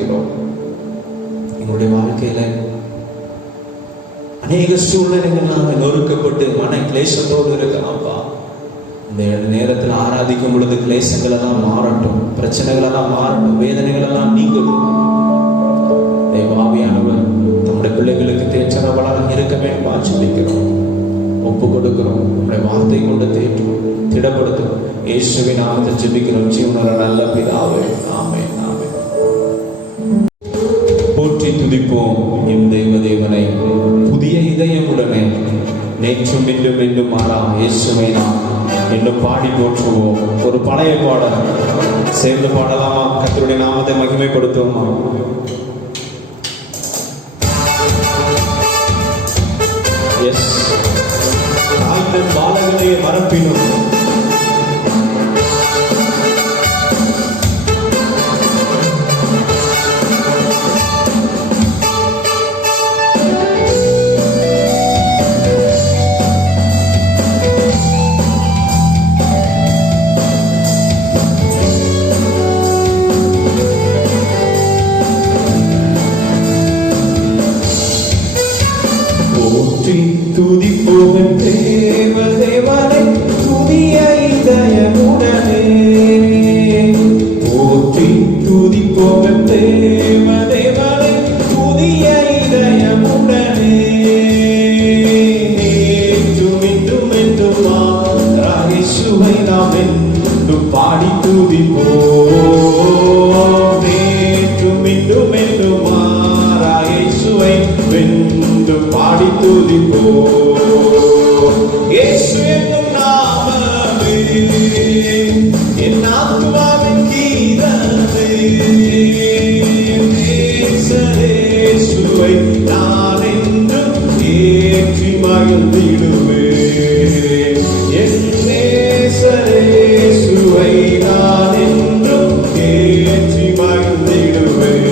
ஜெபிக்கிறோம். எங்களுடைய வாழ்க்கையில அநேக சூழ்நிலைகள் நாங்கள் நொறுக்கப்பட்டு மன கிளேசத்தோடு இருக்கலாம்ப்பா. இந்த நேரத்தில் ஆராதிக்கும் பொழுது கிளேசங்கள் எல்லாம் மாறட்டும், பிரச்சனைகள் எல்லாம் மாறட்டும், வேதனைகள் எல்லாம் நீங்கட்டும். தேவாவியானவர் நம்முடைய பிள்ளைகளுக்கு தேற்றரவளாக இருக்க வேண்டும் ஜெபிக்கிறோம். ஒப்பு கொடுக்கிறோம். நம்முடைய வார்த்தை கொண்டு தேற்றும், திடப்படுத்தும். இயேசுவின் நாமத்தில் ஜெபிக்கிறோம் ஜீவனுள்ள நல்ல பிதாவே, ஆமென், ஆமென். போற்றி துதிப்போம் எம் தேவனை புதிய இதயமுடனே, நேற்றும் இன்றும் மீண்டும் மாறா இயேசுவை நாம் இன்னும் பாடி போற்றுவோம். ஒரு பழைய பாடல் சேர்ந்து பாடலாமா? கர்த்தருடைய நாமத்தை மகிமைப்படுத்துவோமா? எஸ், தாய்த்தன் பாலகனையை மறப்பினும் துதிப்போம் தேவனை புதிய இதயமுடனே, போற்றி துதிப்போம் தேவனை புதிய இதயமுடனே, நேற்றும் இன்றும் என்றும் மாறா இயேசுவை நாம் என்று பாடி துதிப்போம். நேற்றும் இன்றும் என்றும் மாறா இயேசுவை வென்று பாடி துதிப்போம். இயேசு என்னும் நாமமே என் ஆத்துமாவின் கீதமே, இயேசுவை நான் என்றும் ஏற்றி மகிழ்ந்திடுவேன். என் இயேசுவை நான் என்றும் ஏற்றி மகிழ்ந்திடுவேன்.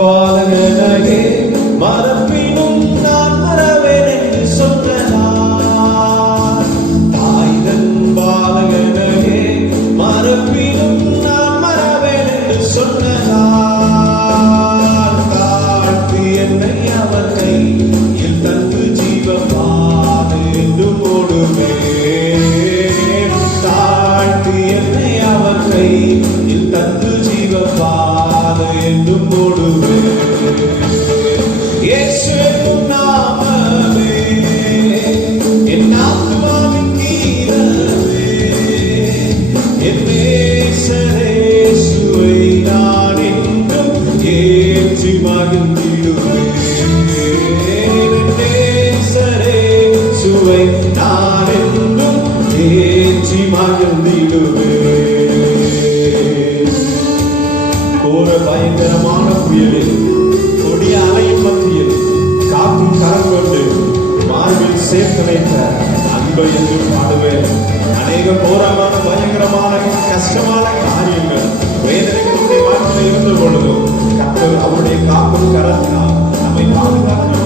பாலகனையே மறப்பினும் நான் மறவேன் என்று சொன்னார். தாய்தன் பாலகனையே மறப்பினும் நான் மறவேன் என்று சொன்னார். தாழ்த்தி என்னை அவர் கையில் தந்து ஜீவபாது என்று ஓடுவேன். தாழ்த்தி என்னை அவர் கையில் தந்து ஜீவபாது என்று ஓடுவேன். இயேசு என்னும் நாமமே என் ஆத்துமாவின் கீதமே, என் இயேசுவை நான் என்றும் ஏற்றி மகிழ்ந்திடுவேன். என் இயேசுவை நான் என்றும் ஏற்றி மகிழ்ந்திடுவேன். கோர பயங்கரமான புயலில் கொடிய அலையின் மத்தியில் காக்கும் கரம் கொண்டு மார்பில் சேர்த்து வைத்த அன்பை என்று பாடுவேன். அநேக போராமான பயங்கரமான கஷ்டமான காரியங்கள் வேதனைகளுடைய வாழ்க்கையில் இருந்த பொழுதும் கர்த்தர் அவருடைய காக்கும் கரத்தினால் நம்மை பாதுகாக்கிறார்.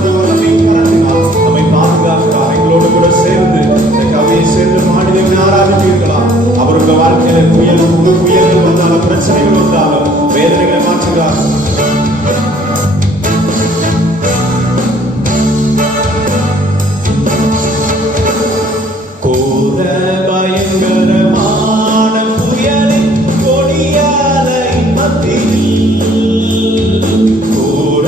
நம்மை பாதுகாக்கிறார். எங்களோடு கூட சேர்ந்து இந்த கவியை சேர்ந்து மாநிலங்களை ஆராதிப்பீர்களாம். அவருடைய வாழ்க்கையில புயல்கள் வந்தாலும் பிரச்சனைகள் வந்தாலும் வேதனைகளை மாற்றுகிறார். கோர பயங்கரமான புயலின் கொடிய அலையின் மத்தியில், கோர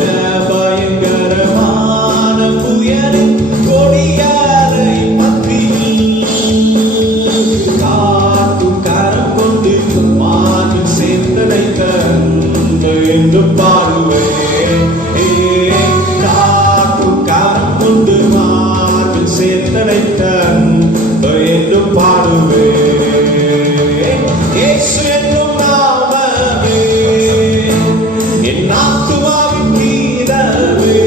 பயங்கரமான புயலின் கொடிய அலையின் மத்தியில், காக்கும் கரம் கொண்டு மாற்று சேர்ந்தடைத்த என்று என்னும் நாமமே என் ஆத்துமாவின் கீதமே.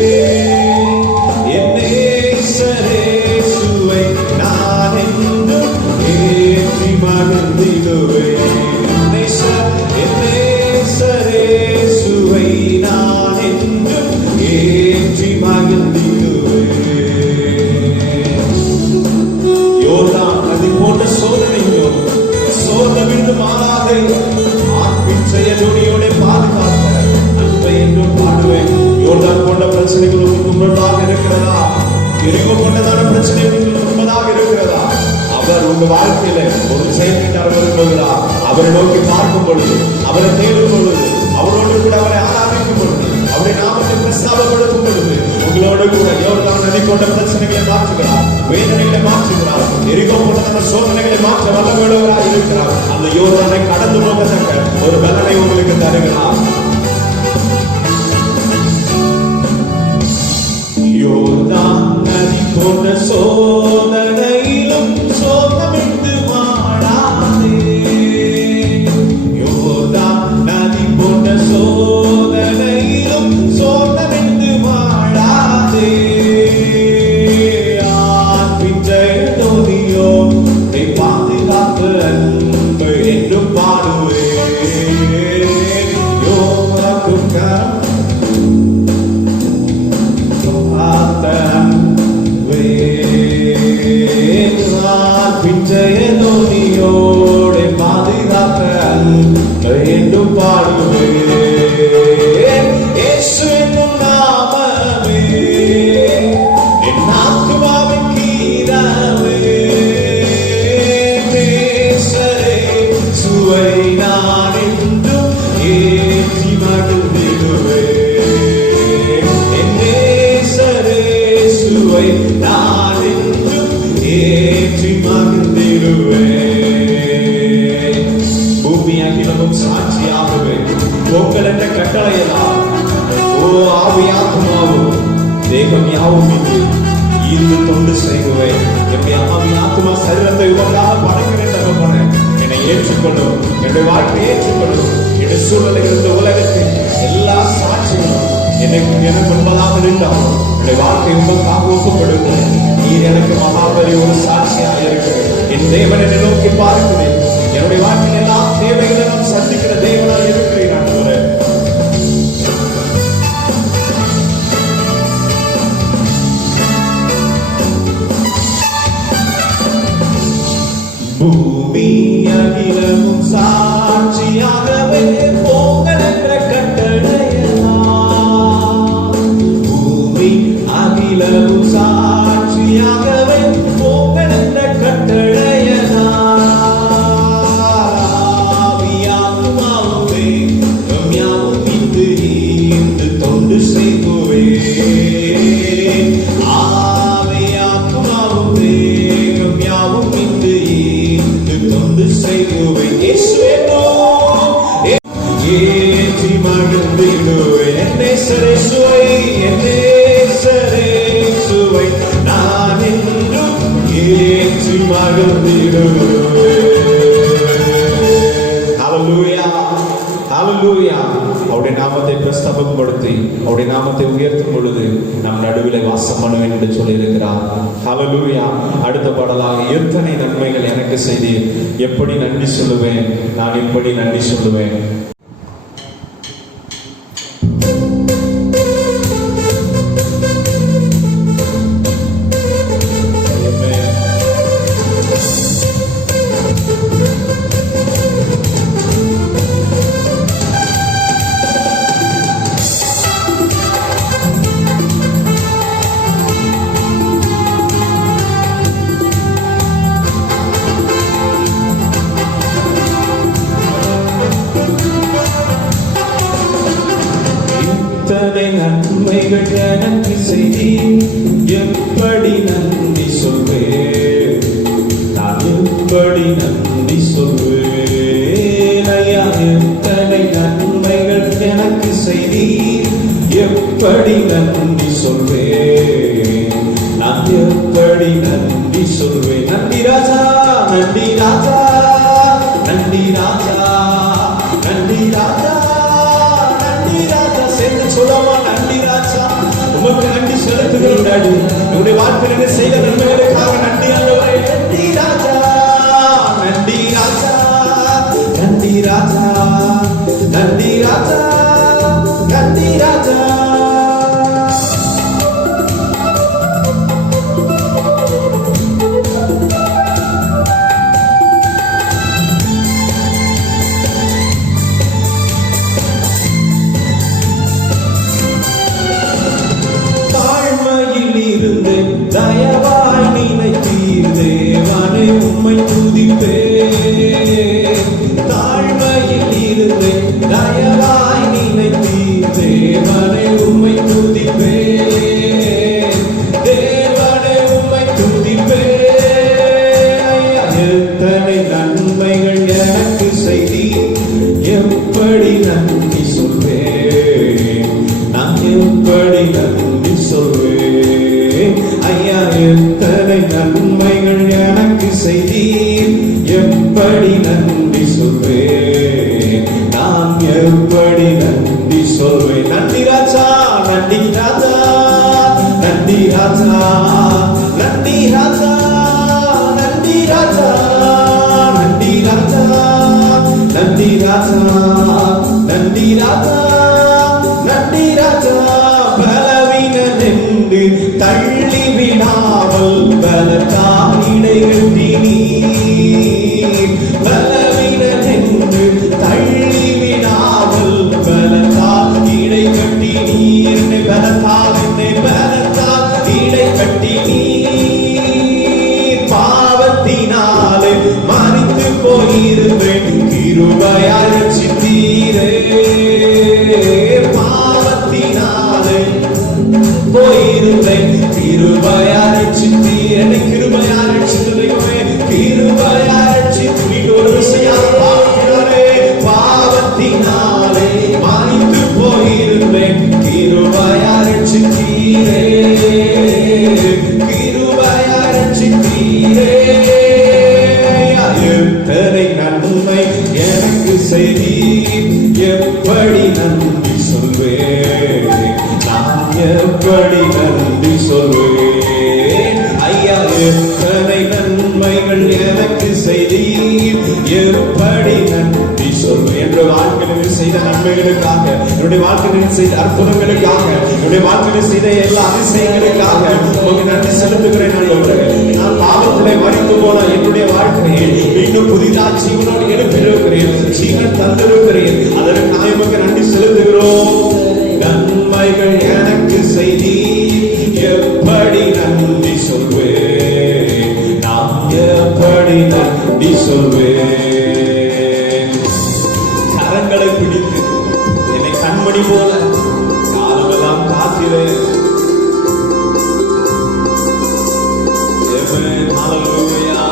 என் நேசரேசுவை நான் என்றும் ஏற்றி மகிழ்ந்திடுவேன். என் நேசரேசுவை நான் என்றும் ஏற்றி மகிழ்ந்திடுவேன். யோர்தான் நதி போன்ற சோதனையோ சோர்ந்த விழுந்து மாறாதே ஆத்மின் செயலோட பாதுகாத்த அன்பை என்றும் பாடுவேன். யோர்தான் போன்ற பிரச்சனைகள் உங்களுக்கு முன்பதாக இருக்கிறதா? எரிகோ கொண்டதான பிரச்சனைகள் முன்பதாக இருக்கிறதா? அவர் உங்க வாழ்க்கையில ஒரு செயல்பாட்டாளர் வருகிறார். அவரை நோக்கி பார்க்கும் பொழுது, அவரை தேடும் பொழுது, அவரோடு கூட அவரை ஆராதிக்கும் பொழுது, அவருடைய நாமத்தை பிரஸ்தாபப்படுத்தும் பொழுது உங்களோடு கூட யோர்தான் நதி போன்ற பிரச்சனைகளை மாற்றுகிறார், வேதனைகளை மாற்றுகிறார், எரிகோ போன்ற சோதனைகளை மாற்ற வல்லமையுள்ளவராக இருக்கிறார். அந்த யோர்தானை கடந்து போகத்தக்க ஒரு பலனை உங்களுக்கு தருகிறார். யோர்தான் நதி போன்ற சோதனையிலும் சோகமிட்டு மாடாதே. யோர்தான் நதி போன்ற சோதனையிலும் சோகமிட்டு மாடாதே. ஆத்மின் ஜெயதோதியோ பாதுகாப்பு அன்பு என்றும் பாடுவேன். யோவாக்கும் ஜெயதோனியோட பாதுகாக்க என்றும் பாடுவேன். இயேசு என்னும் நாமமே என் ஆத்துமாவின் கீதமே. நேசரேசுவை நான் என்றும் ஏற்றி மகிழ்ந்திடுவேன். என் நேசரேசுவை நான் என்றும் ஏற்றி மகிழ்ந்திடுவேன். பூமி அகிலமும் சாட்சியாகவே உங்கள் என்ற கட்டளையெல்லாம் ஓ ஆவி ஆத்மாவும் தேகம் யாவும் இன்று ஈர்த்து தொண்டு செய்குவேன். என்னுடைய ஆவி ஆத்மா சரீரத்தை உங்களுக்காக படைக்கிறேன். தகப்பனே, என்னை ஏற்றுக்கொள்ளும், என்னுடைய வாழ்க்கையை ஏற்றுக்கொள்ளும். என்னுடைய சூழ்நிலைகள் இந்த உலகத்தில் எல்லா சாட்சிகளும் எனக்கு முன்பதாக இருந்தாலும் என்னுடைய வாழ்க்கை உங்களுக்காக ஒப்புக்கொடுக்கும். நீர் எனக்கு மகாபலி ஒரு சாட்சியாக இருக்கிறேன். என் தேவனை நோக்கி பார்க்கிறேன். என்னுடைய வாழ்க்கையில் எல்லா தேவைகளை நான் சந்திக்கிற தேவனாக இருக்கிறேன். ஆண்டவரே, பூமி அகிலமும் சாட்சியாகவே போங்கள் என்ற கட்டளையெல்லாம். பூமி அகிலமும் சாட்சியாகவே போங்கள் என்ற கட்டளையெல்லாம். ஆவியாத்மாவே யாவும் இன்று ஈர்த்து தொண்டு செய்குவேன். ஆவியாத்மாவும் தேகம் யாவும் இன்று ஈர்த்து தொண்டு செய்குவேன். ஏற்றி மகிழ்ந்திடுவேன். என் நேசரேசுவை, என் நேசரேசுவை நான் என்றும் ஏற்றி மகிழ்ந்திடுவேன். ஹல்லேலூயா, ஹல்லேலூயா. அவருடைய நாமத்தை பிரஸ்தாபப்படுத்தி அவருடைய நாமத்தை உயர்த்தும் பொழுது நம் நடுவில் வாசம் பண்ணுவேன் என்று சொல்லியிருக்கிறார். ஹல்லேலூயா. அடுத்த பாடலாக எத்தனை நன்மைகள் எனக்கு செய்தீர், எப்படி நன்றி சொல்லுவேன், நான் எப்படி நன்றி சொல்லுவேன். இத்தனை நன்மைகள் எனக்கு செய்தி, எப்படி நன்றி சொல்வேன், நான் எப்படி நன்றி சொல்வேன். ஐயா, எத்தனை நன்மைகள் எனக்கு செய்தி, எப்படி நன்றி சொல்வேன், நான் எப்படி நன்றி சொல்வேன். நன்றி ராஜா, நன்றி ராஜா, நன்றி ராஜா. நன்றி ராஜா, நன்றி ராஜா. சேர்ந்து சொல்லமா, நன்றி ராஜா, உமக்கு நன்றி செலுத்துகிறோம் டாடி. உங்களுடைய வாழ்க்கையில செய்த நன்மைகளுக்காக நன்றி ஆண்டவரே. நன்றி ராஜா, நன்றி ராஜா, நன்றி ராஜா, நன்றி ராஜா, நன்றி ராஜா. தயவாய் நினைத்தீர் தேவனை, உம்மை துதிப்பேன். தாழ்மையில் இருந்து தயவாய் நினைத்தீர் தேவனை, உம்மை துதிப்பேன். தேவனை உம்மை துதிப்பேன். எத்தனை நன்மைகள் எனக்கு செய்தி, எப்படி நன்றி சொல்வேன், நான் எப்படி நன்றி சொல்வேன். ஐயா, எத்தனை நன்மைகள் எனக்கு செய்தீர், எப்படி நன்றி சொல்வேன், நான் எப்படி நன்றி சொல்வேன். நன்றி ராஜா, நன்றி ராஜா, நன்றி ராஜா, நன்றி ராஜா, நன்றி ராஜா, நன்றி ராஜா, நன்றி ராஜா, நன்றி ராஜா, நன்றி ராஜா. பலவீனனென்று தள்ளி விடாமல் பலத்தால் இடை கட்டி நீர். பலவீனனென்று தள்ளி விடாமல் பலத்தால் இடை கட்டி நீர். என்னை பலத்தால் இடை கட்டி நீர். பாவத்தினாலே மரித்து போயிருந்தேன், கிருபையால் ரட்சித்தீரே. பாவத்தினாலே போயிருந்தேன், கிருபையால் ரட்சித்தீர். என்னை கிருபையால் ரட்சித்ததையுமே, கிருபையால் ரட்சித்து நீர் ஒரு விஷயம் பார்க்கிறாரே. பாவத்தினாலே மரித்து போயிருந்தேன், கிருபையால் ரட்சித்தீரே, கிருபையால் ரட்சித்தீரே. எத்தனை நன்மை எனக்கு செய்தீர், எப்படி நன்றி சொல்வேன், நான் எப்படி நன்றி சொல்வேன். ஐயா, எத்தனை நன்மைகள் எனக்கு செய்தீர், எப்படி நன்றி சொல்வேன். என்னுடைய வாழ்க்கையில் செய்த நன்மைகளுக்காக, என்னுடைய வாழ்க்கையில் செய்த அற்புதங்களுக்காக, என்னுடைய வாழ்க்கையில் செய்த எல்லா அதிசயங்களுக்காக உங்களுக்கு நன்றி செலுத்துகிறேன். நான் பாவத்திலே மரித்து போன என்னுடைய வாழ்க்கையை மீண்டும் புதிதாக ஜீவனோடு எழுப்பியிருக்கிறேன், ஜீவன் தந்திருக்கிறேன். அதற்கு நான் உங்களுக்கு நன்றி செலுத்துகிறோம். நன்மைகள் எனக்கு செய்தீர், எப்படி நன்றி சொல்வேன், நான் எப்படி நன்றி சொல்வேன். கரங்களை பிடித்து என்னை கண்மணி போல காலமெல்லாம் காக்கிறேன். ஹல்லேலூயா.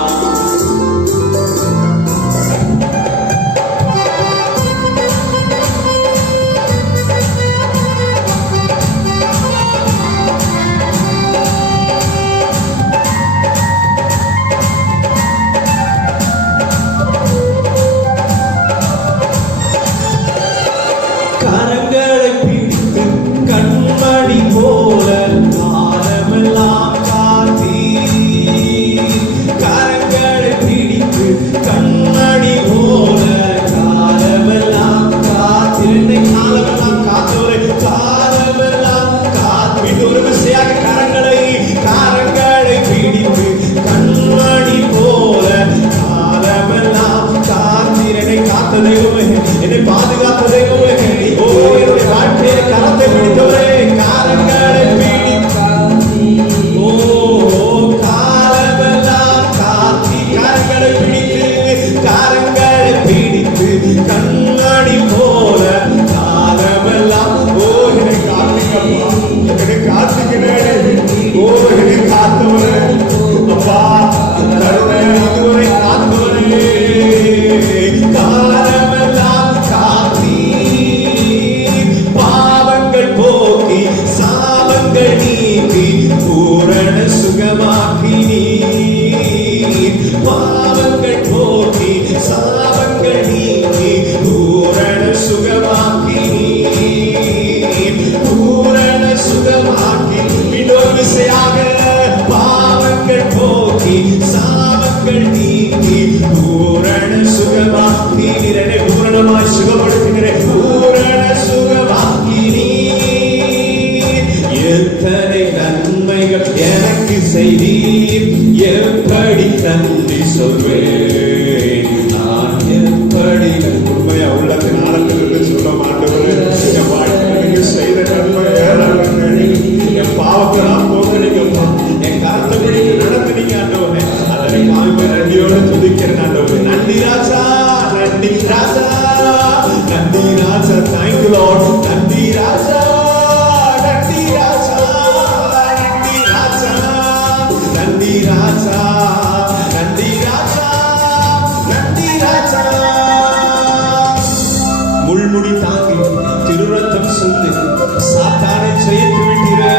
கரங்களை பிடித்து கண்மணி போல காலமெல்லாம் காத்தீர். கரங்களை பிடித்து கண்மணி போல காலமெல்லாம் காத்தீர். என்னை காலமெல்லாம் காத்தவரை, காலமெல்லாம் காத்து ஒரு விசையாக கரங்களை பிடித்து கண்மணி போல காலமெல்லாம் காத்தீர். என்னை காத்ததையுமே, என்னை பாதுகாத்ததையுமே, ஓ என்னுடைய வாழ்க்கையை கரத்தை பிடித்தவரே, காலங்களை பிடித்து, ஓ காலமெல்லாம் காத்தி. கரங்களை பிடித்து கண்மணி போல காலமெல்லாம், ஓ என்னை காத்துக்கப்பா, என்னை காத்துக்கிறேன். ஓ என்னை காத்தவரே, அப்பா இதுவரை காத்தவரே, காலமெல்லாம் காத்தி. பூரண சுகமாக்கினீரே, பூரணமாய் சுகப்படுத்துகிறே, பூரண சுகமாக்கினீர். எத்தனை நன்மைகள் எனக்கு செய்தீர், எப்படி நன்றி சொல்வேன், நான் எப்படி உண்மையா உள்ளத்தின் ஆழத்திலிருந்து சொல்ல மாட்டேன். என் வாழ்க்கையில் நீங்க செய்த நன்மை ஏராளங்கள். என் பாவத்தை நான் போக்குறீங்கப்பா, என் கருத்தை பிடித்து நடத்துனீங்க ஆண்டவரே. அதனை வாழ்க்கை நன்றியோடு துதிக்கிறேன் ஆண்டவரே. நன்றி ராஜா, நன்றி ராஜா, நன்றி ராஜா. Thank you Lord. நன்றி ராஜா, நன்றி ராஜா, நன்றி ராஜா, நன்றி ராஜா, நன்றி ராஜா, நன்றி ராஜா. முள்முடி தாங்கி திருரத்தம் சிந்து சாத்தானை ஜெயித்து விட்டீரே.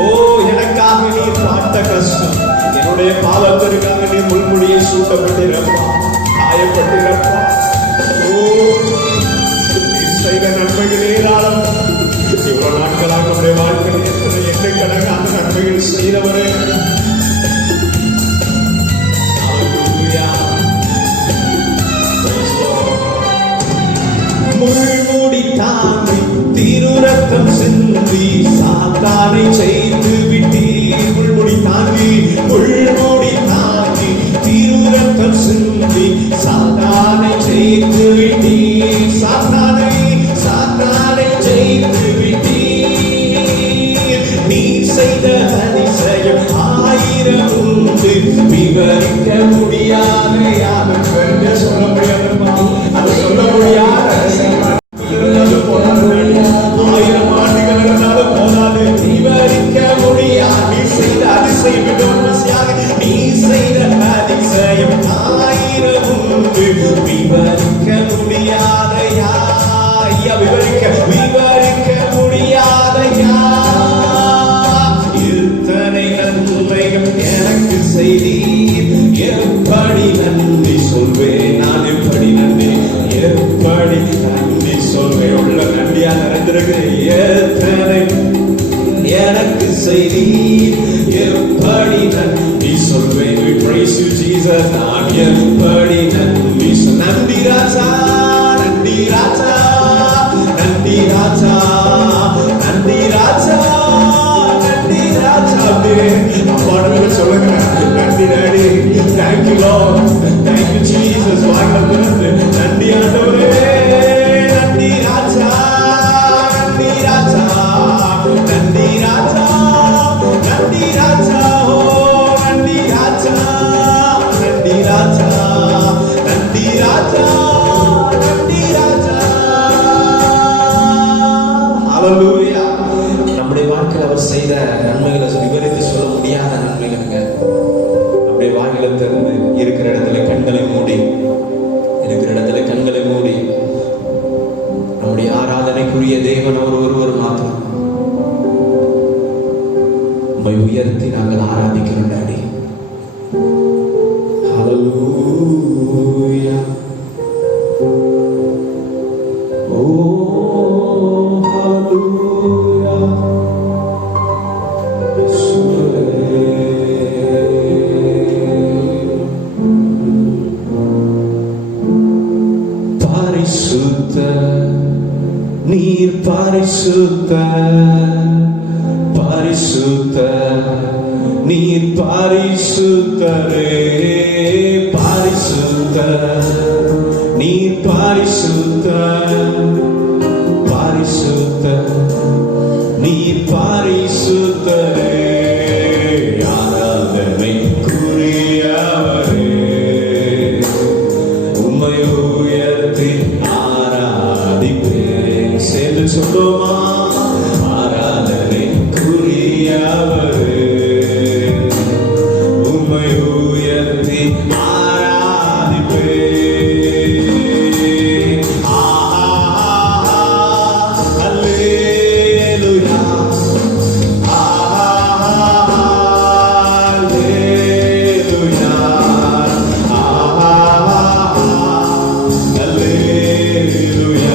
ஓ, எனக்காக நீ பாட்ட கஷ்டம், என்னுடைய பாவத்திற்காக நீ முள்முடியை சூட்டப்பட்டிருப்பா, காயப்பட்டிருப்பா. ஓ, நீ செய்த நன்மைகள் ஏராளம். இவ்வளவு நாட்களாக நம்முடைய வாழ்க்கையில் எத்தனை எண்ணிக்கணக்கான நன்மைகள் செய்தவரே. முள்முடி தாங்கி திருரத்தம் சிந்தி சாத்தானை செய்து விட்டீர். முள்முடி தாங்கி, முள்முடி தாங்கி திருரத்தம் சிந்தி சாத்தானை செய்து விட்டீர். சாத்தானை, சாத்தானை செய்து விட்டீர். நீ செய்த அதிசயம் ஆயிரம் உண்டு, விவரிக்க முடியாத யாரும் சொல்ல முடியாதப்பா, அது சொல்ல முடியாத. ஆயிரம் ஆண்டுகள் இருந்தாலும் போதாது, விவரிக்க முடியாது. நீ செய்த அதிசயம் நீ செய்த அதிசயம் ஆயிரம் உண்டு, விவரிக்க முடியாதையா, விவரிக்க முடியாதையா. இத்தனை நன்மைகள் எனக்கு செய்தீர், எப்படி நன்றி சொல்வேன், நான் எப்படி நன்றி சொல்வேன். உள்ள நன்றியா நிறைந்திருக்கிறேன். எத்தனை எனக்கு செய்தீர், எப்படி நன்றி சொல்வேன். We praise you Jesus. நான் எப்படி நன்றி நன்றி ராஜா, நன்றி ராஜா, நன்றி ராஜா, நன்றி ராஜா, நன்றி ராஜா. அப்பாடுங்க சொல்லுங்க, நன்றி daddy, thank you Lord, thank you Jesus. வாய்ப்பு திறந்து நன்றி ஆண்டவரே, நன்றி ராஜா, நன்றி ராஜா, நன்றி ராஜா, நன்றி ராஜா, ஓ நன்றி ராஜா, நன்றி ராஜா, நன்றி ராஜா, நன்றி ராஜா. ஹல்லேலூயா. நம்முடைய வாழ்க்கையில் அவர் செய்த நன்மைகளை விவரித்து சொல்ல முடியாத நன்மைகளுங்க. அப்படியே வாயில திறந்து இருக்கிற இடத்துல கண்களை மூடி, இருக்கிற இடத்துல கண்களை மூடி, நம்முடைய ஆராதனைக்குரிய தேவன் அவர் ஒருவர் மாத்திரம். உம்மை உயர்த்தி நாங்கள் ஆராதிக்கிறோம் டாடி. ஹல்லேலூயா. ஓ ஹல்லேலூயா. பரிசுத்த நீர், பரிசுத்த பரிசுத்த நீர், பரிசுத்தரே பரிசுத்த நீர், பரிசுத்த பரிசுத்த நீர், பரிசுத்தரே. ஆராதனை குறியவரே, உம்மை உயர்த்தி ஆராதிப்பேன். சேர்ந்து சொல்லுமா, ஆராதனை குறியவரே, உம்மை உயர்த்தி ஆராதிப்பேன். அல்லேலூயா, அல்லேலூயா, அல்லேலூயா,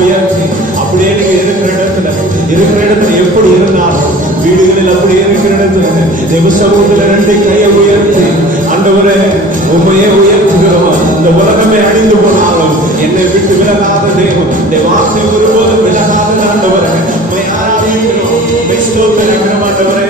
உயர்த்தி அப்படியே நீங்க இருக்கிற இடத்துல எப்படி இருந்தாலும் வீடுகளில் அப்படியே இருக்கிற இடத்துல தேவ சமூகத்துல 2 கையை உயர்த்தி ஆண்டவரே உண்மையே உயர்த்துகிறோம். இந்த உலகமே அழிந்து போனாலும் என்னை விட்டு விலகாத தேவன், இந்த வார்த்தை ஒருபோதும் விலகாத ஆண்டவரே உம்மை ஆராதிக்கிறோம், உம்மை ஸ்தோத்திரிக்கிறோம் ஆண்டவரே.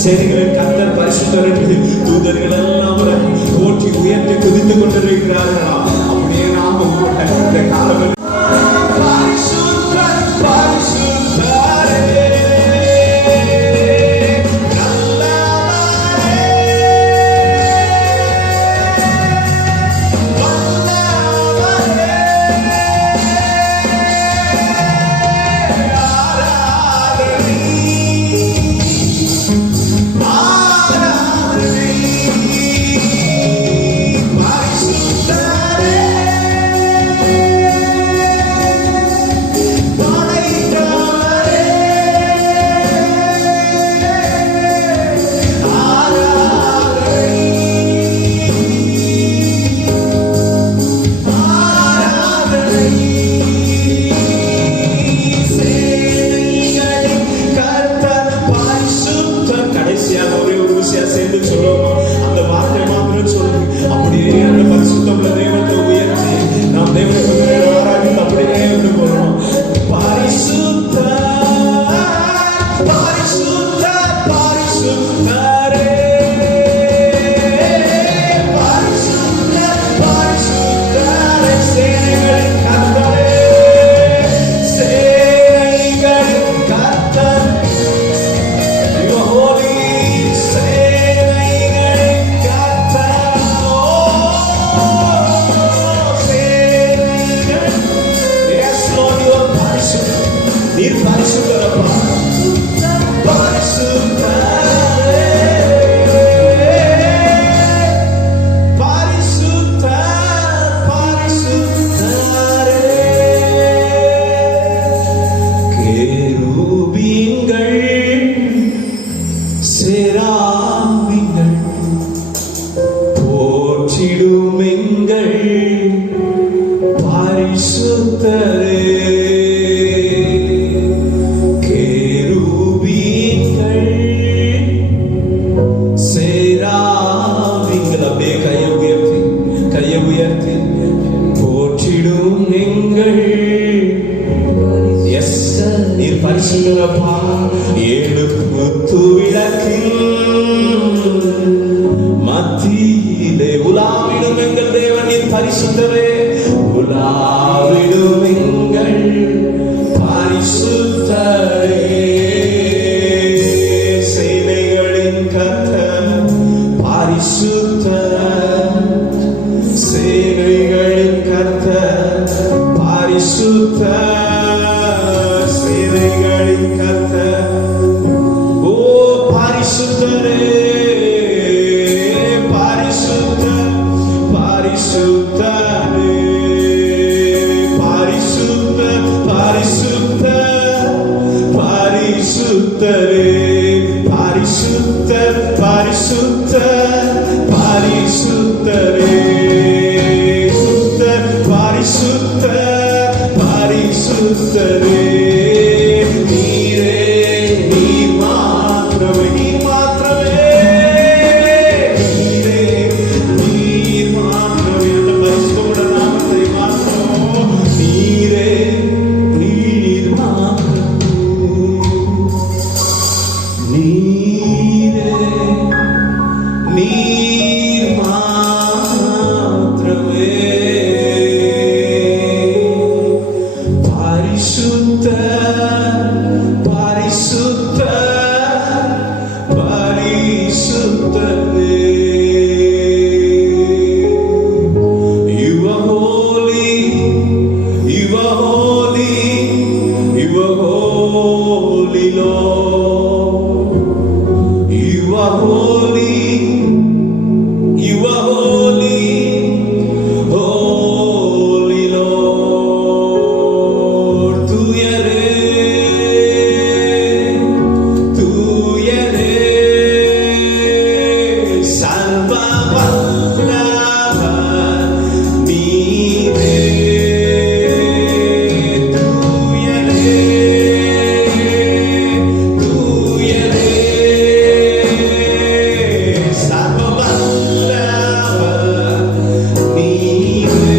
சேனைகளின் கர்த்தர் பரிசுத்தர் என்று தூதர்கள் எல்லாம் அவரை போற்றி உயர்த்தி குதித்து கொண்டிருக்கிறார்களாம். அப்படியே நாம கூட இந்த காலங்களில் நல்லவரே பரிசுத்தரே கேருபீன்கள் சேராபீன்கள் அப்படியே கையை உயர்த்தி போற்றிடும் எங்கள் எஸ் நீர் பரிசுத்தரப்பா. ஏழு குத்து விளக்கில் மத்தியிலே உலாவிடும் எங்கள் தேவன் நீர் பரிசுத்தரே. உலாவிடும் எங்கள் பரிசுத்தரே. சேனைகளின் கர்த்தர் பரிசுத்தர். சேனைகளின் கர்த்தர் பரிசுத்தர். சேனைகளின் கர்த்தர் ஓ பரிசுத்தரே. பரிசுத்தர் பரிசுத்தரே. பரிசுத்தர் பரிசுத்தர் பரிசுத்தரே. பரிசுத்தர் பரிசுத்தர் பரிசுத்தரே. பரிசுத்தர் பரிசுத்தரே. நீரே நீர் மாத்திரமே நீர் மாத்திரமே. நீரே நீர் மாத்திரமே. அந்த பரிசுத்தோட நாமத்தை மாத்திரம். நீரே நீர் மாத்திரமே. நீரே நீர் மாத்திரமே. பரிசுத்தர் பரிசுத்தர் பரிசுத்தரே. You are holy, you are holy, you are holy Lord. You are holy, you are holy, holy Lord. தூயரே தூயரே சர்வ வல்லவர் நீரே. தூயரே தூயரே சர்வ வல்லவர் நீரே.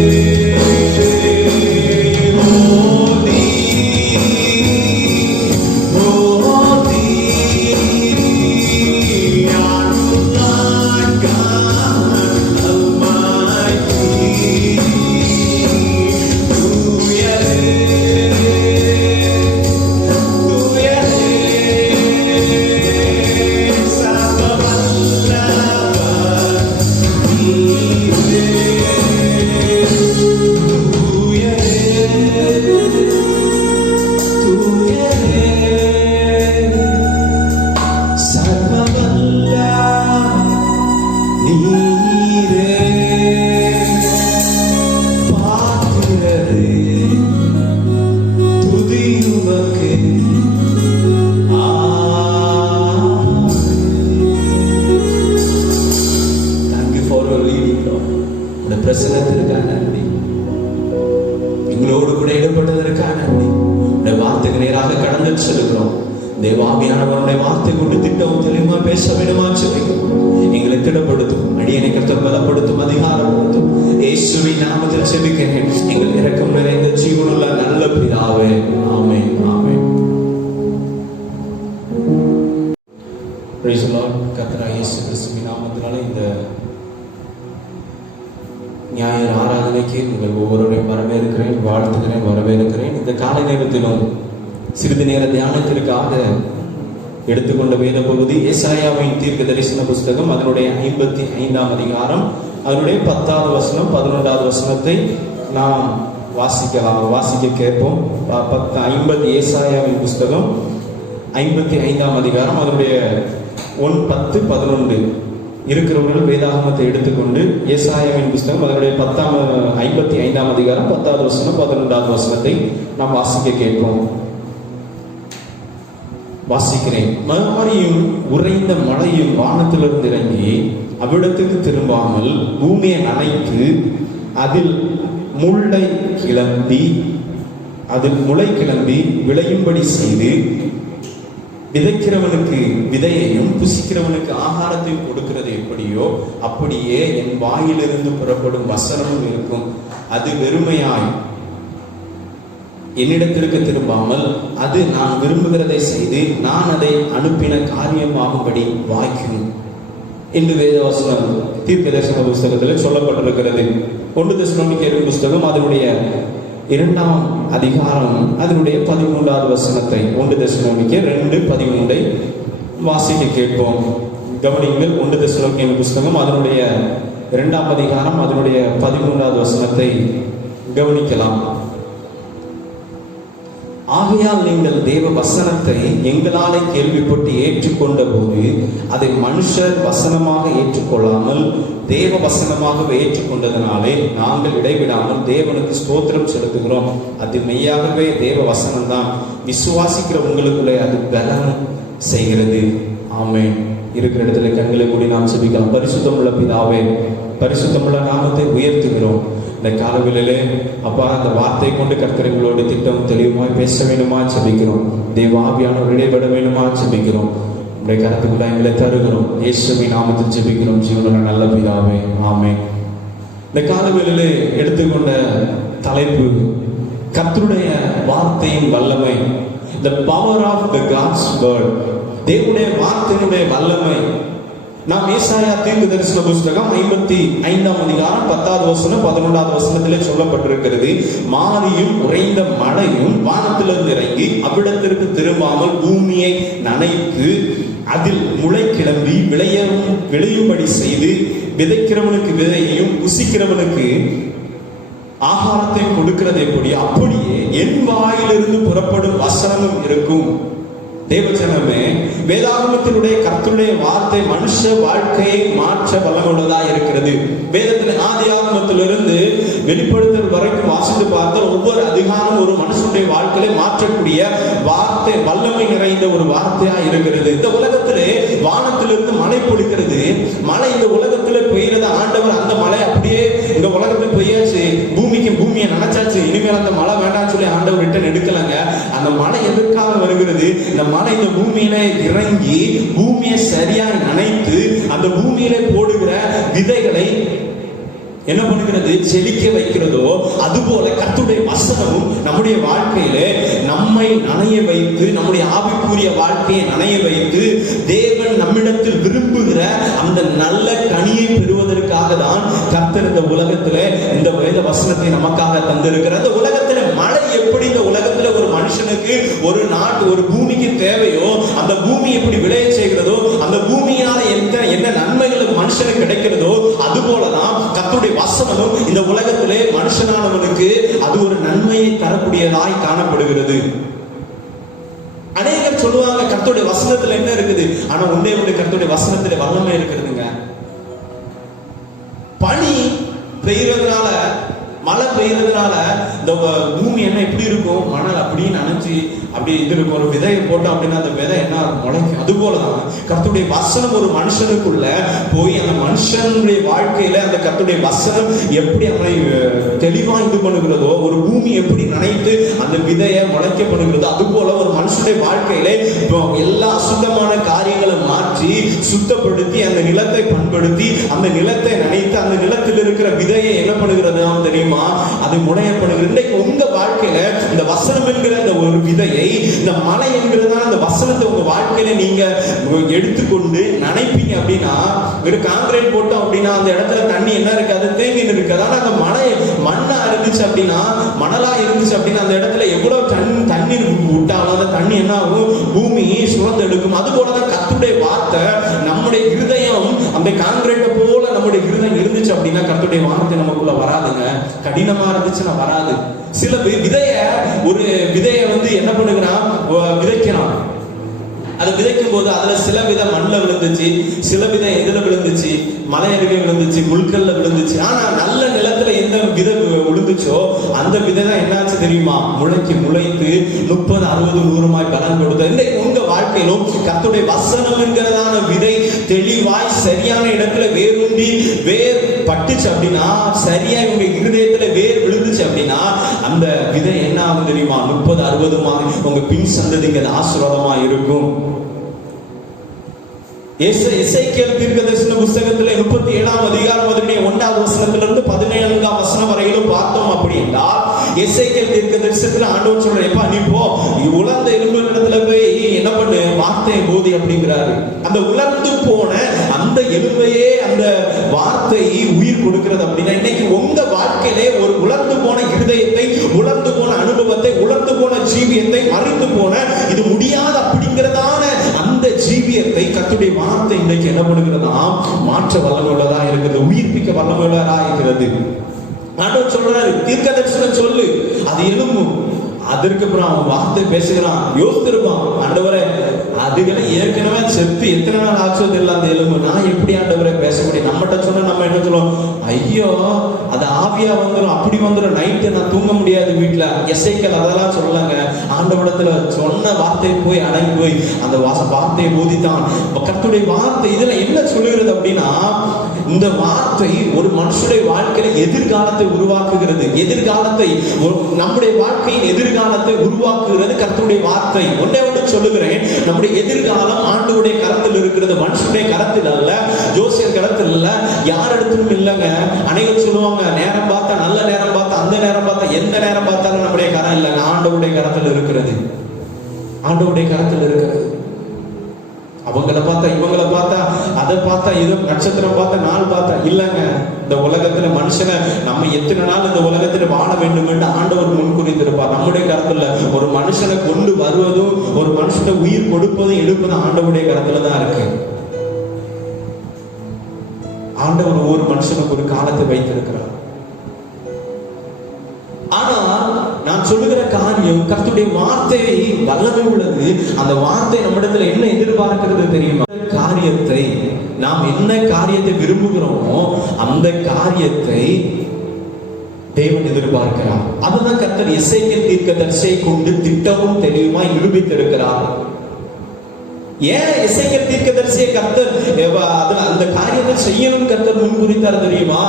பிரசனத்திற்காக நன்றி. எங்களோடு கூட ஈடுபட்டதற்காக நன்றி. உடைய வார்த்தைக்கு நேராக கடந்து செல்கிறோம். தேவாமியானவருடைய வார்த்தை கொண்டு திட்டம் தெளிவா பேச வேண்டுமா சொல்லிக்கிறோம். எங்களை திடப்படுத்தும், அடியனை கர்த்தர் பலப்படுத்தும், அதிகாரப்படுத்தும். இயேசுவின் நாமத்தில் செபிக்கிறேன் எங்கள் இரக்கம் நிறைந்த ஜீவனுள்ள நல்ல பிதாவே. ஆமென் ஆமென். Praise the Lord. கர்த்தராகிய இயேசு கிறிஸ்துவின் நாமத்தினாலே இந்த ஞாயிறு ஆராதனைக்கு நீங்கள் ஒவ்வொருவரையும் வரவேற்கிறேன், வாழ்த்துகிறேன், வரவேற்கிறேன். இந்த காலை நேரத்திலும் சிறிது நேர தியானத்திற்காக எடுத்துக்கொண்ட வேத பகுதி ஏசாயாவின் தீர்க்க தரிசன புஸ்தகம், அதனுடைய 55ஆம் அதிகாரம், அதனுடைய 10வது வசனம் 11வது வசனத்தை நாம் வாசிக்க கேட்போம். ஏசாயாவின் புஸ்தகம் 55ஆம் அதிகாரம், அதனுடைய 1, 10, 11 இருக்கிறவர்கள் வேதாகமத்தை எடுத்துக்கொண்டு ஏசாயாவின் புஸ்தகம் அதனுடைய 55ஆம் அதிகாரம் 10வது வசனம் 11வது வசனத்தை நாம் வாசிக்க கேட்போம். வாசிக்கிறேன். மறுமறையும் உறைந்த மழையும் வானத்திலிருந்து இறங்கி அவ்விடத்துக்கு திரும்பாமல் பூமியை அணைத்து அதில் முளை கிளம்பி விளையும்படி செய்து விதைக்கிறவனுக்கு விதையையும் புசிக்கிறவனுக்கு ஆகாரத்தையும் கொடுக்கிறது எப்படியோ அப்படியே என் வாயிலிருந்து புறப்படும் வசனமும் இருக்கும். அது வெறுமையாய் என்னிடத்திற்கு திரும்பாமல் அது நான் விரும்புகிறதை செய்து நான் அதை அனுப்பின காரியமாகும்படி வாய்க்கும் என்று வேதவசனம் தீர்க்கதரிசன புஸ்தகத்தில் சொல்லப்பட்டிருக்கிறது. 1 தெசலோனிக்கேயர் புஸ்தகம் அதனுடைய 2ஆம் அதிகாரம் அதனுடைய 13வது வசனத்தை 1 தெசலோனிக்கேயர் 2:13 வாசிக்க கேட்போம். கவனியுங்கள். 1 தெசலோனிக்கேயர் புஸ்தகம் அதனுடைய 2ஆம் அதிகாரம் அதனுடைய 13வது வசனத்தை கவனிக்கலாம். ஆகையால் நீங்கள் தேவ வசனத்தை எங்களாலே கேள்விப்பட்டு ஏற்றுக்கொண்ட போது அதை மனுஷர் வசனமாக ஏற்றுக்கொள்ளாமல் தேவ வசனமாகவே ஏற்றுக்கொண்டதனாலே நாங்கள் இடைவிடாமல் தேவனுக்கு ஸ்தோத்திரம் செலுத்துகிறோம். அது மெய்யாகவே தேவ வசனம் தான். விசுவாசிக்கிற உங்களுக்குள்ளே அது பலன் செய்கிறது. ஆமென். இருக்கிற இடத்துல கண்களை மூடி நாம் செபிக்கலாம். பரிசுத்தமுள்ள பிதாவே, பரிசுத்தமுள்ள நாமத்தை உயர்த்துகிறோம். இந்த காலவெளியிலே அப்பா அந்த வார்த்தை கொண்டு கர்த்தர்களோடு திட்டம் தெளிவுமாய் பேச வேணுமா செபிக்கிறோம். தேவ ஆவியானவர் இடைபட வேணுமா செபிக்கிறோம். உடைய கருத்துக்குள்ள எங்களை தருகிறோம். இயேசுவின் நாமத்தில் செபிக்கிறோம் ஜீவனுள்ள நல்ல பிதாவே, ஆமென். இந்த காலவெளியிலே எடுத்துக்கொண்ட தலைப்பு கர்த்தருடைய வார்த்தையின் வல்லமை. The power of the God's word. தேவனுடைய வார்த்தையினுடைய வல்லமை. நாம் ஏசாயா தீர்க்கதரிசன புஸ்தகம் 55ஆம் அதிகாரம் 10வது வசனம் 11வது வசனத்திலே சொல்லப்பட்டிருக்கிறது. மாரியும் உறைந்த மழையும் வானத்திலிருந்து இறங்கி அவ்விடத்திற்கு திரும்பாமல் பூமியை நனைத்து அதில் முளை கிளம்பி விளையும்படி செய்து விதைக்கிறவனுக்கு விதையையும் புசிக்கிறவனுக்கு ஆகாரத்தை கொடுக்கிறது எப்படி அப்படியே என் வாயிலிருந்து புறப்படும் வசனமும் இருக்கும். தேவஜனமே, வேதாகமத்தினுடைய கர்த்தருடைய வார்த்தை மனுஷ வாழ்க்கையை மாற்ற வல்லமுள்ளதா இருக்கிறது. வேதத்தின் ஆதி ஆகமத்திலிருந்து வெளிப்படுத்தல் வரைக்கும் வாசித்து பார்த்தால் ஒவ்வொரு அதிகாரம் ஒரு மனுஷனுடைய வாழ்க்கையை மாற்றக்கூடிய வார்த்தை வல்லமை நிறைந்த ஒரு வார்த்தையா இருக்கிறது. இந்த உலகத்திலே வானத்திலிருந்து மழை பொழிக்கிறது. மழை இந்த உலகத்திலே பெய்யறது. ஆண்டவர் அந்த மழை அப்படியே இந்த உலகத்தில் பெய்யாச்சு, பூமியை நினைச்சாச்சு. இனிமேல் அந்த மழை வேண்டாம்னு சொல்லி ஆண்டவர் ரிட்டன் எடுக்கலங்க. அந்த மழை எதற்காக வருகிறது? இந்த மழை இந்த பூமியில இறங்கி பூமியை சரியாய் நனைத்து அந்த பூமியில போடுகிற விதைகளை என்ன பண்ணுகிறது? செழிக்க வைக்கிறதோ அதுபோல கர்த்தருடைய வசனமும் நம்முடைய வாழ்க்கையில நம்மை நனைய வைத்து நம்முடைய ஆவிக்குரிய வாழ்க்கையை நனைய வைத்து தேவன் நம்மிடத்தில் விரும்புகிற அந்த நல்ல கனியை பெறுவதற்காக தான் கர்த்தர் இந்த உலகத்துல இந்த வேத வசனத்தை நமக்காக தந்திருக்கிறார். இந்த உலகத்துல மழை எப்படி இந்த உலகத்துல ஒரு மனுஷனுக்கு ஒரு நாட்டு ஒரு பூமிக்கு தேவையோ அந்த பூமி எப்படி விளைய செய்கிறதோ அந்த பூமியினால என்ன நன்மைகள் மனுஷனுக்கு கிடைக்கிறதோ அது போலதான் கர்த்தருடைய வசனமும் இந்த உலகத்திலே மனுஷனானவனுக்கு அது ஒரு நன்மையை தரக்கூடியதாய் காணப்படுகிறது. அநேகர் சொல்லுவாங்க கர்த்தருடைய வசனத்துல என்ன இருக்குது? ஆனா உண்டே உண்டு கர்த்தருடைய வசனத்துல வல்லமை இருக்கிறதுங்க. பனி பெய்யறதுனால மழை பெய்யறதுனால இந்த பூமி என்ன எப்படி இருக்கும்? மணல் அப்படியே நனைஞ்சு அப்படி இது இருக்கும். ஒரு விதையை போட்டோம் அப்படின்னா அந்த விதை என்ன முளைக்கும். அது போலதான் கர்த்தருடைய வசனம் ஒரு மனுஷனுக்குள்ள போய் அந்த மனுஷனுடைய வாழ்க்கையில அந்த கர்த்தருடைய வசனம் எப்படி அவனை தெளிவா இது பண்ணுகிறதோ, ஒரு பூமி எப்படி நனைத்து அந்த விதையை முளைக்க பண்ணுகிறதோ அது போல ஒரு மனுஷனுடைய வாழ்க்கையில எல்லா அசுத்தமான காரியங்களை மாற்றி சுத்தப்படுத்தி அந்த நிலத்தை பண்படுத்தி அந்த நிலத்தை நனைத்து அந்த நிலத்தில் இருக்கிற விதையை என்ன பண்ணுகிறது தெரியுமா? அது முளையப்படுகிறது. இன்றைக்கு உங்க வாழ்க்கையில இந்த வசனம் என்கிற இந்த ஒரு விதையை இந்த மழை என்கிறதான அந்த வசனத்தை உங்க வாழ்க்கையில நீங்க எடுத்துக்கொண்டு நினைப்பீங்க அப்படின்னா ஒரு காங்கிரீட் போட்டோம் அப்படின்னா அந்த இடத்துல தண்ணி என்ன இருக்காது? தேங்கி இருக்காது. ஆனா அந்த மண்ணா இருந்துச்சு அப்படின்னா மணலா இருந்துச்சு அப்படின்னா அந்த இடத்துல எவ்வளவு தண்ணீர் விட்டாலும் அந்த தண்ணி என்ன ஆகும்? பூமி சுரந்து எடுக்கும். அது போலதான் கர்த்தருடைய வார்த்தை நம்முடைய இருதயம் அந்த காங்கிரீட்டை போல நம்முடைய இருதயம் இருந்துச்சு அப்படின்னா கர்த்தருடைய வார்த்தை நமக்குள்ள வராதுங்க. கடினமா இருந்துச்சுன்னா வராது. சில ஒரு விதையை என்ன பண்ணுகிறான்? விதைக்கிறான். அதை விதைக்கும் போது அதுல சில விதை மண்ணில் விழுந்துச்சு, சில விதை எதுல விழுந்துச்சு? மலை அருகே விழுந்துச்சு, முள்கல்ல விழுந்துச்சு. ஆனா நல்ல நிலத்துல எந்த விதை விழுந்துச்சோ அந்த விதை தான் என்னாச்சு தெரியுமா? முளைத்து 30, 60, 100 பலன் கொடுத்தது. இன்றைக்கு உங்க வாழ்க்கையிலும் கர்த்தருடைய வசனம் என்கிறதான விதை தெளிவாய் சரியான இடத்துல வேரூண்டி வேர் பட்டுச்சு அப்படின்னா, சரியா உங்க இருதயத்துல வேர் விழுந்துச்சு அப்படின்னா, அந்த விதை என்ன ஆகும் தெரியுமா? 30, 60 உங்க பின் சந்ததிக்கு ஆசீர்வாதமா இருக்கும். எசேக்கியேல் தீர்க்கதரிசன புத்தகத்திலே 37ஆம் அதிகாரம் 1ஆம் வசனத்திலிருந்து 17ஆம் வசனம் வரையிலும் பார்த்தோம் அப்படி என்றால், எசேக்கியேல் தீர்க்கதரிசனத்துல ஆண்டவர் சொல்றாரு, எப்பா நீ போ, உலர்ந்த எலும்பு இடத்துல போய் என்ன பண்ணு, வார்த்தையை போதி அப்படிங்கிறாரு. அந்த உலர்ந்து போன அந்த எலும்பையே அந்த வார்த்தை உயிர் கொடுக்கிறது அப்படின்னா, இன்னைக்கு உங்க வாழ்க்கையிலே ஒரு உலர்ந்து போன இருதயத்தை, உலர்ந்து போன அனுபவத்தை, உலர்ந்து போன ஜீவியத்தை, மறித்து போன இது முடியாது அப்படிங்கிறதான அந்த ஜீவியத்தை கர்த்தருடைய வார்த்தை இன்றைக்கு என்ன பண்ணுகிறதா? மாற்ற வல்லமையுள்ளதா இருக்கிறது, உயிர்ப்பிக்க வல்லமையுள்ளதா இருக்கிறது. ஆண்டவர் சொல்றாரு, தீர்க்கதரிசனம் சொல்லு, அது எழும்பும். அதற்கு அப்புறம் அவன் வார்த்தை பேசுகிறான். யோசித்திருப்பான், ஆண்டவரே அதுகளை ஏற்கனவே செத்து எத்தனை நாள் ஆச்சோ தெரியல அந்த எலும்பு, நான் எப்படி ஆண்டவரை பேச முடியும்? நம்மகிட்ட சொன்னா நம்ம என்ன சொல்லுவோம்? ஐயோ அது ஆவியா வந்துடும், அப்படி வந்துடும், நைட்டு நான் தூங்க முடியாது வீட்டுல. எசேக்கியேல் அதெல்லாம் சொல்லலாங்க. ஆண்டவரிடத்துல சொன்ன வார்த்தை போய் அடங்கி போய் அந்த வார்த்தையை போதித்தான். கர்த்தருடைய வார்த்தை இதுல என்ன சொல்லுகிறது அப்படின்னா, இந்த வார்த்தை ஒரு மனுஷனுடைய வாழ்க்கையில எதிர்காலத்தை உருவாக்குகிறது. எதிர்காலத்தை, நம்முடைய வாழ்க்கையின் எதிர்காலத்தை உருவாக்குகிறது கர்த்தருடைய வார்த்தை. ஒன்றே ஒன்று சொல்லுகிறேன், நம்முடைய எதிர்காலம் ஆண்டவருடைய கரத்தில் இருக்கிறது, மனுஷனுடைய கரத்தில் அல்ல, ஜோசியர் கரத்தில் இல்ல, யார் இடத்திலும் இல்லைங்க. அனைவரும் சொல்லுவாங்க, நேரம் பார்த்தா, நல்ல நேரம் பார்த்தா, அந்த நேரம் பார்த்தா, எந்த நேரம் பார்த்தாலும் நம்முடைய கரம் இல்லைங்க, ஆண்டவருடைய கரத்தில் இருக்கிறது. ஆண்டவருடைய கரத்தில் இருக்கிறது. அவங்கள பார்த்தா, இவங்களை பார்த்தா, அதை பார்த்தா, இது நட்சத்திரம் பார்த்தா, நாள் பார்த்தா இல்லைங்க. இந்த உலகத்துல மனுஷனை நம்ம எத்தனை நாள் இந்த உலகத்துல வாழ வேண்டும் என்று ஆண்டவர் முன்குறித்திருப்பார். நம்முடைய கருத்துல ஒரு மனுஷனை கொண்டு வருவதும், ஒரு மனுஷனை உயிர் கொடுப்பதும் எடுப்பதும் ஆண்டவருடைய கருத்துல தான் இருக்கு. ஆண்டவர் ஒவ்வொரு மனுஷனுக்கு ஒரு காலத்தை வைத்திருக்கிறார். ஆனா நான் சொல்லுகிற காரியம், கர்த்தருடைய வார்த்தை வல்லமை உள்ளது. அந்த வார்த்தை நம்மிடத்துல என்ன எதிர்பார்க்கிறது தெரியுமா? காரியத்தை, நாம் என்ன காரியத்தை விரும்புகிறோமோ அந்த காரியத்தை தேவன் எதிர்பார்க்கிறார். அதுதான் கர்த்தர் எசேக்கியேல் தீர்க்கதரிசியை கொண்டு திட்டமும் தெளிவுமாய் நிரூபித்திருக்கிறார். ஏன் எசேக்கியேல் தீர்க்கதரிசியை கர்த்தர் அந்த காரியத்தை செய்யணும் கர்த்தர் முன்குறித்தார் தெரியுமா?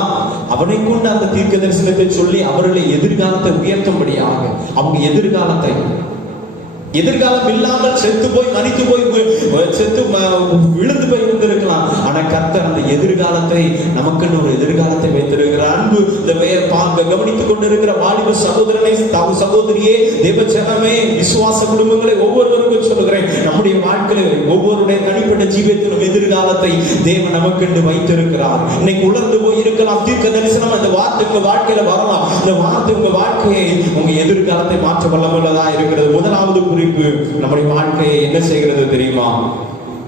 அவனை கொண்டு அந்த தீர்க்க தரிசனத்தை சொல்லி அவர்களை எதிர்காலத்தை உயர்த்தும்படியாக, அவங்க எதிர்காலம் இல்லாமல் செத்து போய், மரித்து போய், செத்து விழுந்து போய் இருந்திருக்கலாம். ஆனா கர்த்தர் அந்த எதிர்காலத்தை, நமக்குன்னு ஒரு எதிர்காலத்தை வைத்திருக்கிறார். அன்பு இந்த பெயர் பார்க்க கவனித்துக் கொண்டிருக்கிற வாலிப சகோதரனை, சகோதரியே, தேவஜனமே, விசுவாச குடும்பங்களை ஒவ்வொருவருக்கும் சொல்லுகிறேன், நம்முடைய வாழ்க்கையில ஒவ்வொருடைய தனிப்பட்ட ஜீவியத்திலும் எதிர்காலத்தை தேவன் நமக்கென்று வைத்திருக்கிறார். இன்னைக்கு உலர்ந்து போய் இருக்கலாம், தீர்க்க தரிசனம் அந்த வார்த்தை உங்க வாழ்க்கையில வரலாம். இந்த வார்த்தை உங்க வாழ்க்கையை, உங்க எதிர்காலத்தை மாற்ற வல்லமையுள்ளதா இருக்கிறது. முதலாவது குறிப்பு, நம்முடைய வாழ்க்கையை என்ன செய்கிறது தெரியுமா?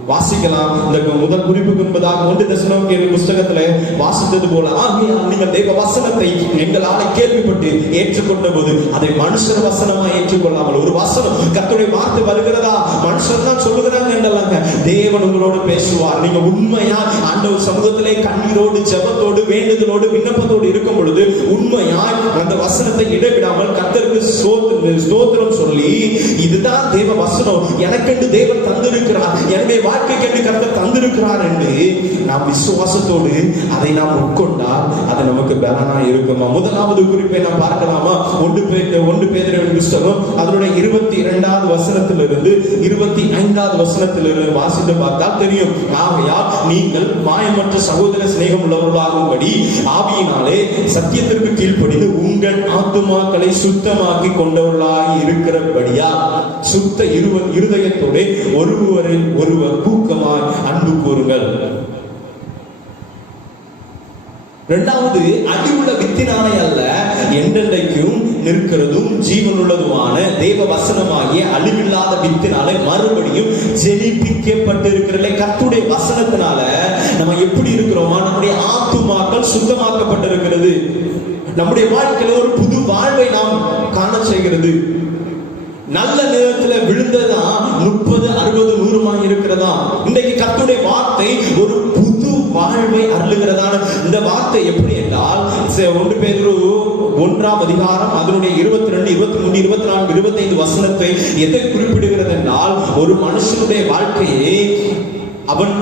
வாசிக்கலாம். இந்த முதல் குறிப்புக்கு என்பதாக 1 தெசலோனிக்கேயர் புத்தகத்திலே வாசித்தது போல, ஆகையால் நீங்கள் தேவ வசனத்தை எங்களால் கேள்விப்பட்டு ஏற்றுக்கொண்ட போது அதை மனுஷர் வசனமா ஏற்றுக்கொள்ளாமல், ஒரு வசனம் கர்த்தருடைய வார்த்தை வருகிறதா, மனுஷர் தான் சொல்லுகிறாங்க என்றாங்க, தேவன் உங்களோடு பேசுவார். நீங்க உண்மையா ஆண்டவர் சமூகத்திலே கண்ணீரோடு, ஜெபத்தோடு, வேண்டுதலோடு, விண்ணப்பத்தோடு இருக்கும் பொழுது உண்மையாய் அந்த வசனத்தை இடைவிடாமல் கர்த்தருக்கு ஸ்தோத்திரம் சொல்லி, இதுதான் தேவ வசனம், எனக்கென்று தேவன் தந்திருக்கிறார், என்னுடைய வாழ்க்கைக்கு கர்த்தர் தந்திருக்கிறார் என்று நாம் விசுவாசத்தோடு அதை நாம் உட்கொண்டால் அது நமக்கு பலனா இருக்குமா? முதலாவது குறிப்பை நாம் பார்க்கலாமா? 1 பேதுரு புத்தகம் அதனுடைய 22வது வசனத்திலிருந்து 25வது வசனத்திலிருந்து வாசித்து பார்த்தால் தெரியும். ஆகையால் நீங்கள் மாயமற்ற சகோதர சிநேகம் உள்ளவர்களாகும்படி ஆவியினாலே சத்தியத்திற்கு கீழ்ப்படிந்து உங்கள் ஆத்துமாக்களை சுத்தமாக்கி கொண்டவர்களாய் இருக்கிறபடியா சுத்த இருதயத்தோடு ஒருவரில் ஒருவர் ஊக்கமாய் அன்பு கூறுங்கள். இரண்டாவது, அடிவுள்ள வித்தினாலே அல்ல, என்றென்றைக்கும் நிற்கிறதும் ஜீவனுள்ளதுமான தேவ வசனமாகிய அழிவில்லாத வித்தினாலே மறுபடியும் ஜெனிப்பிக்கப்பட்டிருக்கிற கர்த்தருடைய வசனத்தினால நம்ம எப்படி இருக்கிறோமா? நம்முடைய ஆத்துமாக்கள் சுத்தமாக்கப்பட்டிருக்கிறது. நம்முடைய வாழ்க்கையில ஒரு புது வாழ்வை நாம் காண செய்கிறது. நல்ல நேரத்துல விழுந்ததான் 30, 60, 100 இருக்கிறதா? இன்றைக்கு கர்த்தருடைய வார்த்தை ஒரு புது வாழ்வை அருளுகிறதான இந்த வார்த்தை எப்படி என்றால் 1 பேதுரு 1 1ஆம் அதிகாரம் அதனுடைய 22, 23, 24, 25 வசனத்தை எதை குறிப்பிடுகிறது என்றால், ஒரு மனுஷனுடைய வாழ்க்கையை அவன்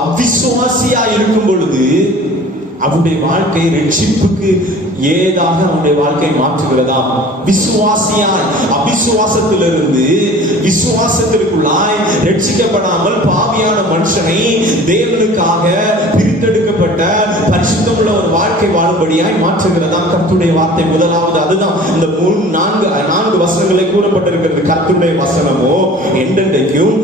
அவிசுவாசியா இருக்கும் பொழுது அவனுடைய வாழ்க்கை ரட்சிப்புக்கு ஏதாக அவனுடைய வாழ்க்கை மாற்றுகிறதாம். விசுவாசியாய் அவிசுவாசத்திலிருந்து விசுவாசத்திற்குள்ளாய் ரட்சிக்கப்படாமல் பாவியான மனுஷனை தேவனுக்காக பிரித்தெடுக்கப்பட்ட பரிசுத்தமுள்ள ஒரு வாழ்க்கை வாழும்படியாய் மாற்றுகிறதாம் கர்த்தருடைய வார்த்தை. முதலாவது அதுதான் இந்த 4 வசனங்களை கூறப்பட்டிருக்கிறது. கர்த்தருடைய வசனமோ என்றென்றைக்கும்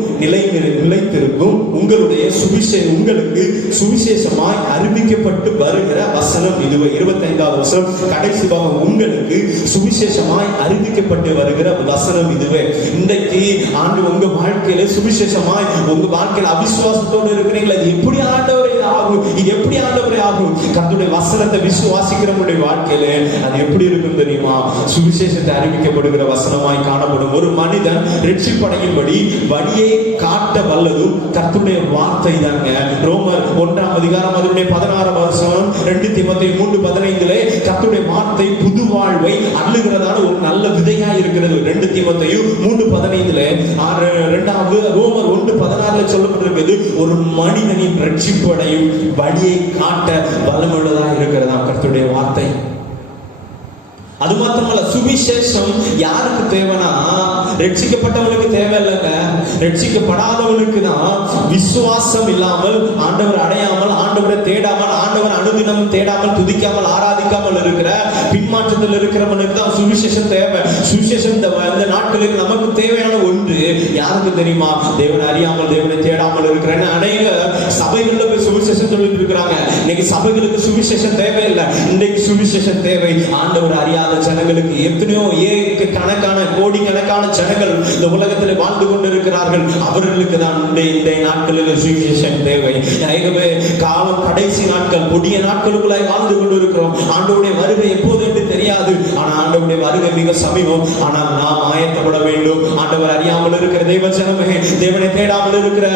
நிலைத்திருக்கும், உங்களுக்கு சுவிசேஷமாய் அறிவிக்கப்பட்டு வருகிற வசனம் இதுவே. 25வது வசனம் கடைசி பாகம், உங்களுக்கு சுவிசேஷமாய் அறிவிக்கப்பட்டு வருகிற வசனம் இதுவே. இன்றைக்கு ஆண்டு உங்க வாழ்க்கையில சுவிசேஷமாய் உங்க வாழ்க்கையில அவிசுவாசத்தோடு இருக்கிறீங்களா? இது எப்படி ஆண்டவரே ஆகும்? இது எப்படி ஆண்டவரே ஆகும்? கர்த்தருடைய வசனத்தை விசுவாசிக்கிறவங்களுடைய வாழ்க்கையில அது எப்படி இருக்கும் தெரியுமா? சுவிசேஷத்தை அறிவிக்கப்படுகிற வசனமாய் காணப்படும். ஒரு மனிதன் ரட்சிப்படையும்படி வழியை காட்ட வல்லதும் கர்த்தருடைய வார்த்தை தாங்க. ரோமர் 1ஆம் அதிகாரம் அதனுடைய 16ஆம் வசனம், 2 தீமோத்தேயு 3:15 கர்த்தருடைய வார்த்தை புது வாழ்வை அள்ளுகிறதான ஒரு நல்ல விதையா இருக்கிறது. 2 தீமோத்தேயு 3:15 இரண்டாவது ரோமர் 1:16 சொல்லப்பட்டிருக்கிறது, ஒரு மனிதனின் ரட்சிப்பு அடையும் வழியை காட்ட வல்லமுள்ளதா இருக்கிறதா கர்த்தருடைய வார்த்தை. அது மாத்திரமல்ல, சுவிசேஷம் யாருக்கு தேவைனா ரட்சிக்கப்பட்டவனுக்கு தேவை இல்லைங்க, ரட்சிக்கப்படாதவனுக்கு தான். விசுவாசம் இல்லாமல் ஆண்டவர் அடையாமல் ஆண்டவரை தேடாமல் ஆண்டவர் அனுதினம் தேடாமல் துதிக்காமல் ஆராதிக்காமல் இருக்கிற பின்மாற்றத்தில் இருக்கிறவனுக்கு தான் சுவிசேஷம் தேவை. சுவிசேஷம் இந்த நாட்களில் நமக்கு தேவையான ஒன்று யாருக்கு தெரியுமா? தேவனை அறியாமல் தேவனை தேடாமல் இருக்கிற அநேக சபைகளில் போய் சுவிசேஷம் சொல்லிட்டு இருக்கிறாங்க. இன்னைக்கு சபைகளுக்கு சுவிசேஷம் தேவையில்லை, இன்றைக்கு சுவிசேஷம் தேவை. ஆண்டவர் அறியாத ஜனங்களுக்கு எத்தனையோ கணக்கான கோடிக்கணக்கான ஜனங்கள் இந்த உலகத்தில் வாழ்ந்து கொண்டிருக்கிறார்கள். அவர்களுக்கு தான் இந்த நாட்களில் சுவிசேஷம் தேவை. ஆகவே காலம் கடைசி நாட்கள், கொடிய நாட்களுக்குள்ளாய் வாழ்ந்து கொண்டிருக்கிறோம். ஆண்டவருடைய வருகை எப்போது என்று தெரியாது, ஆனா ஆண்டவருடைய வருகை மிக சமீபம். ஆனால் நாம் ஆயத்தப்பட வேண்டும். ஆண்டவர் அறியாமல் இருக்கிற தேவ ஜனமே, தேவனை தேடாமல் இருக்கிற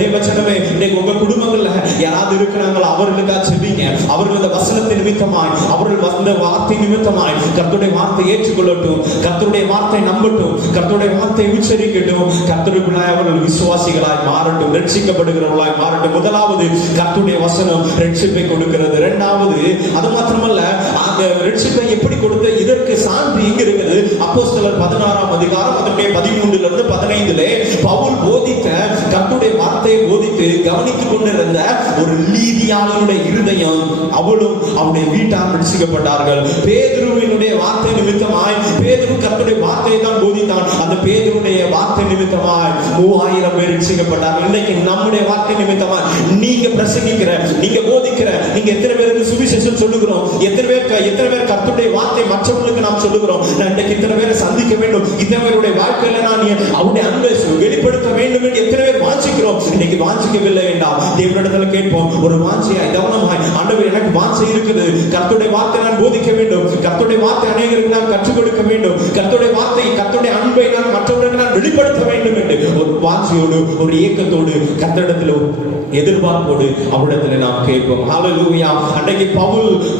தேவ ஜனமே, இன்னைக்கு உங்க குடும்பங்கள்ல யாராவது இருக்கிறாங்களோ அவர்களுக்காக செபிங்க. அவர்கள் இந்த வசனத்தை நிமித்தமாய், அவர்கள் வந்த வார்த்தை நிமித்தமாய் கர்த்தருடைய வார்த்தை ஏற்றுக்கொள்ளட்டும், கர்த்தருடைய வார்த்தை நம்பட்டும், கர்த்தருடைய வார்த்தை உச்சரிக்கட்டும். கர்த்தருக்குள்ளாய் அவர்கள் விசுவாசிகளாய் மாறட்டும், ரட்சிக்கப்படுகிறவர்களாய் மாறட்டும். முதலாவது கர்த்தருடைய வசனம் ரட்சிப்பை கொடுக்கிறது. இரண்டாவது அது மாத்திரமல்ல, அந்த ரட்சிப்பை எப்படி கொடுத்த இதற்கு சான்று எங்க இருக்குது? அப்போஸ்தலர் 16ஆம் அதிகாரம் அதனுடைய 13 15 பவுல் போதித்த கர்த்தருடைய வார்த்தையை போதித்து கவனித்துக் கொண்டிருந்த ஒரு லீதியாளுடைய இருதயம், அவளும் அவருடைய வீட்டார் ரட்சிக்கப்பட்டார்கள். பேதுருவினுடைய வார்த்தை நிமித்தமாய், பேதுரு கர்த்தருடைய வார்த்தையை தான் போதித்தான், அந்த பேதுருடைய வார்த்தை நிமித்தமாய் 3000 பேர் ரட்சிக்கப்பட்டார்கள். இன்னைக்கு நம்முடைய வார்த்தை நிமித்தமாய் நீங்க பிரசங்கிக்கிற, நீங்க போதிக்கிற, நீங்க எத்தனை பேருக்கு சுவிசேஷம் சொல்லுகிறோம்? எத்தனை பேர் கர்த்தருடைய வார்த்தை மற்றவங்களுக்கு நாம் சொல்லுகிறோம்? நான் இன்னைக்கு இத்தனை பேரை சந்திக்க வேண்டும், இத்தனை பேருடைய வாழ்க்கையில நான் அவருடைய அன்பை வெளிப்படுத்த வேண்டும் என்று எத்தனை பேர் வாஞ்சிக்கிறோம்? இன்னைக்கு வாஞ்சிக்கவில்லை வேண்டாம், தேவனிடத்துல கேட்போம். ஒரு வாஞ்சையாய் கவனமாய், ஆண்டவர் எனக்கு வாஞ்சை இருக்குது, கர்த்தருடைய வார்த்தை நான் போதிக்க வேண்டும், கர்த்தருடைய வார்த்தை அநேகருக்கு நான் கற்றுக் கொடுக்க வேண்டும், கர்த்தருடைய வார்த்தை கர்த்தருடைய அன்பை நான் மற்றவர்களுக்கு நான் வெளிப்படுத்த வேண்டும் என்று ஒரு வாஞ்சையோடு ஒரு ஏக்கத்தோடு கர்த்தரிடத்தில் எதிர்பார்ப்போடு அவரிடத்தில் நாம் கேட்போம். ஹல்லேலூயா. அன்றைக்கு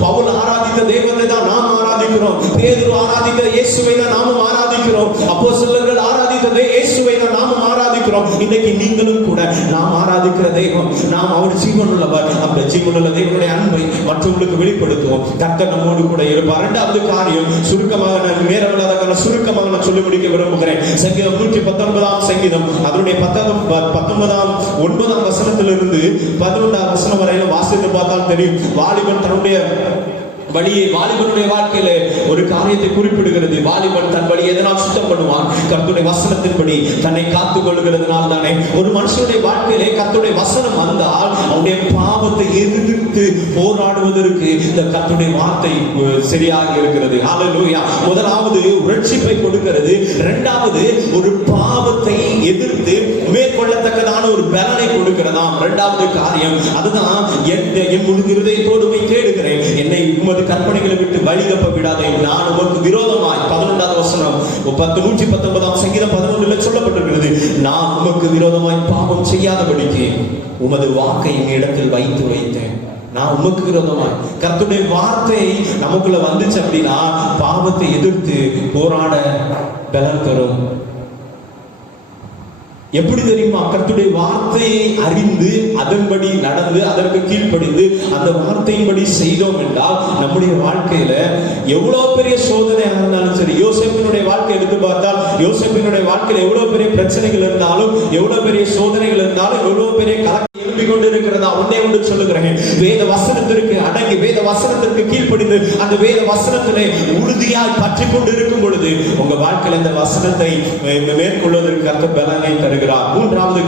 பவுல் ஆராதித்த தேவனை தான் நாம் ஆராதிக்கிறோம். பேதுரு ஆராதித்த இயேசுவை தான் நாமும் ஆராதிக்கிறோம். அப்போஸ்தலர்கள் ஆராதித்த இயேசுவை தான் நாமும் ஆராதிக்கிறோம். இன்னைக்கு நீங்களும் கூட நாம் ஆராதிக்கிற தெய்வம், நாம் அவர் ஜீவனுள்ளவர். அந்த ஜீவனுள்ள தேவனுடைய அன்பை மற்றவர்களுக்கு வெளிப்படுத்துவோம். கர்த்தர் நம்மோடு கூட இருப்பார். இரண்டாவது காரியம், சுருக்கமாக நான் நேரமில்லாத சுருக்கமாக நான் சொல்லி முடிக்க விரும்புகிறேன். சங்கீதம் 119ஆம் சங்கீதம் அதனுடைய 9ஆம் வசனத்திலிருந்து 11ஆம் வசனம் வரையில வாசித்து பார்த்தால் தெரியும். வாலிபன் தன்னுடைய வழியை, வாலிபனுடைய வாழ்க்கையில ஒரு காரியத்தை குறிப்பிடுகிறது. வாலிபன் தன் வழி எதனால் சுத்தம் பண்ணுவான்? கர்த்தருடைய வசனத்தின்படி தன்னை காத்துக் கொள்கிறதுனால தானே. ஒரு மனுஷனுடைய வாழ்க்கையிலே கர்த்தருடைய வசனம் வந்தால் அவனுடைய பாவத்தை எதிர்த்து போராடுவதற்கு இந்த கர்த்தருடைய வார்த்தை சரியாக இருக்கிறது. ஹல்லேலூயா. முதலாவது ரட்சிப்பை கொடுக்கிறது, இரண்டாவது ஒரு பாவத்தை எதிர்த்து மேற்கொள்ளத்தக்கதான ஒரு பலனை கொடுக்கிறதாம். இரண்டாவது காரியம் அதுதான், என் முழு இருதயத்தோடு தேடுகிறேன், என்னை உமது கற்பனைகளை விட்டு வழி தப்ப விடாதே, நான் உமக்கு விரோதமாய். 11ஆம் வசனம் 119ஆம் சங்கீதம் 11 சொல்லப்பட்டிருக்கிறது, நான் உமக்கு விரோதமாய் பாவம் செய்யாதபடிக்கு உமது வாக்கை என் இடத்தில் வைத்தேன். நான் உமக்கு விரோதமாய். கர்த்தருடைய வார்த்தை நமக்குள்ள வந்துச்சு அப்படின்னா பாவத்தை எதிர்த்து போராட பலன் தரும். எப்படி தெரியுமா? கர்த்தருடைய வார்த்தையை அறிந்து அதன்படி நடந்து அதற்கு கீழ்ப்படிந்து அந்த வார்த்தையின்படி செய்தோம் என்றால் நம்முடைய வாழ்க்கையில எவ்வளவு பெரிய சோதனையாக இருந்தாலும் சரி. யோசேப்பினுடைய வாழ்க்கை எடுத்து பார்த்தால் யோசேப்பினுடைய வாழ்க்கையில எவ்வளவு பெரிய பிரச்சனைகள் இருந்தாலும், எவ்வளவு பெரிய சோதனைகள் இருந்தாலும், எவ்வளவு பெரிய கலக்கம் எழுப்பி கொண்டு இருக்கிறதா ஒன்னே ஒன்று சொல்லுகிறேன், வேத வசனத்திற்கு அடங்கி வேத வசனத்திற்கு கீழ்ப்படிந்து அந்த வேத வசனத்திலே உறுதியாய் பற்றி கொண்டு இருக்கும் பொழுது உங்க வாழ்க்கையில இந்த வசனத்தை மேற்கொள்வதற்கு கர்த்தர் பலனை தருகிறார். மூன்றாவது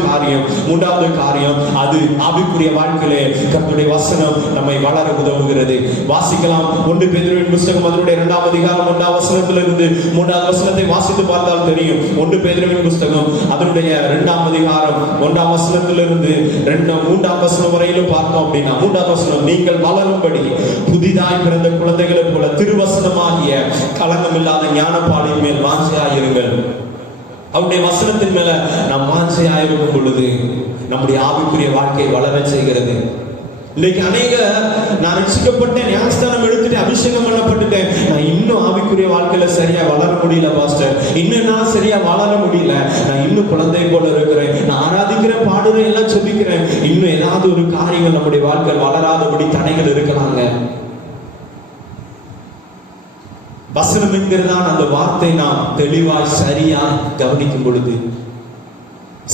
காரியம் அது ஆவிக்குரிய வாழ்க்கையிலே கர்த்தருடைய வசனம் நம்மை வளர உதவுகிறது. வாசிக்கலாம். 1 பேதுருவின் புத்தகம் அதனுடைய 2ஆம் அதிகாரம் 1ஆம் வசனத்திலிருந்து 3ஆம் வசனத்தை வாசித்து பார்த்தால் தெரியும். 1 பேதுருவின் புத்தகம் அதனுடைய 2ஆம் அதிகாரம் 1ஆம் வசனத்திலிருந்து 3ஆம் வசனம் வரையிலும் பார்த்தோம் அப்படின்னா 3ஆம் வசனம், நீங்கள் வளரும்படி புதிதாய் பிறந்த குழந்தைகளைப் போல திருவசனமாகிய களங்கமில்லாத ஞானப்பாலின் மேல் வாஞ்சையாயிருங்கள். அவருடைய வசனத்தின் மேல நாம் வாஞ்சையாயிருக்கும் பொழுது நம்முடைய ஆவிக்குரிய வாழ்க்கை வளர செய்கிறது. இன்னைக்கு அநேக நான் ரட்சிக்கப்பட்டேன், ஞானஸ்தானம் எடுத்துட்டு அபிஷேகம் பண்ணப்பட்டுட்டேன், நான் இன்னும் ஆவிக்குரிய வாழ்க்கையில சரியா வளர முடியல பாஸ்டர், இன்னும் நான் சரியா வளர முடியல, நான் இன்னும் குழந்தை போல இருக்கிறேன், நான் ஆராதிக்கிறேன், பாடுறேன், எல்லாம் சொல்லிக்கிறேன், இன்னும் ஏதாவது ஒரு காரியங்கள் நம்முடைய வாழ்க்கை வளராதபடி தடைகள் இருக்கலாங்க. வசனம் என்கிறதான் அந்த வார்த்தை நாம் தெளிவாய் சரியா கவனிக்கும் பொழுது,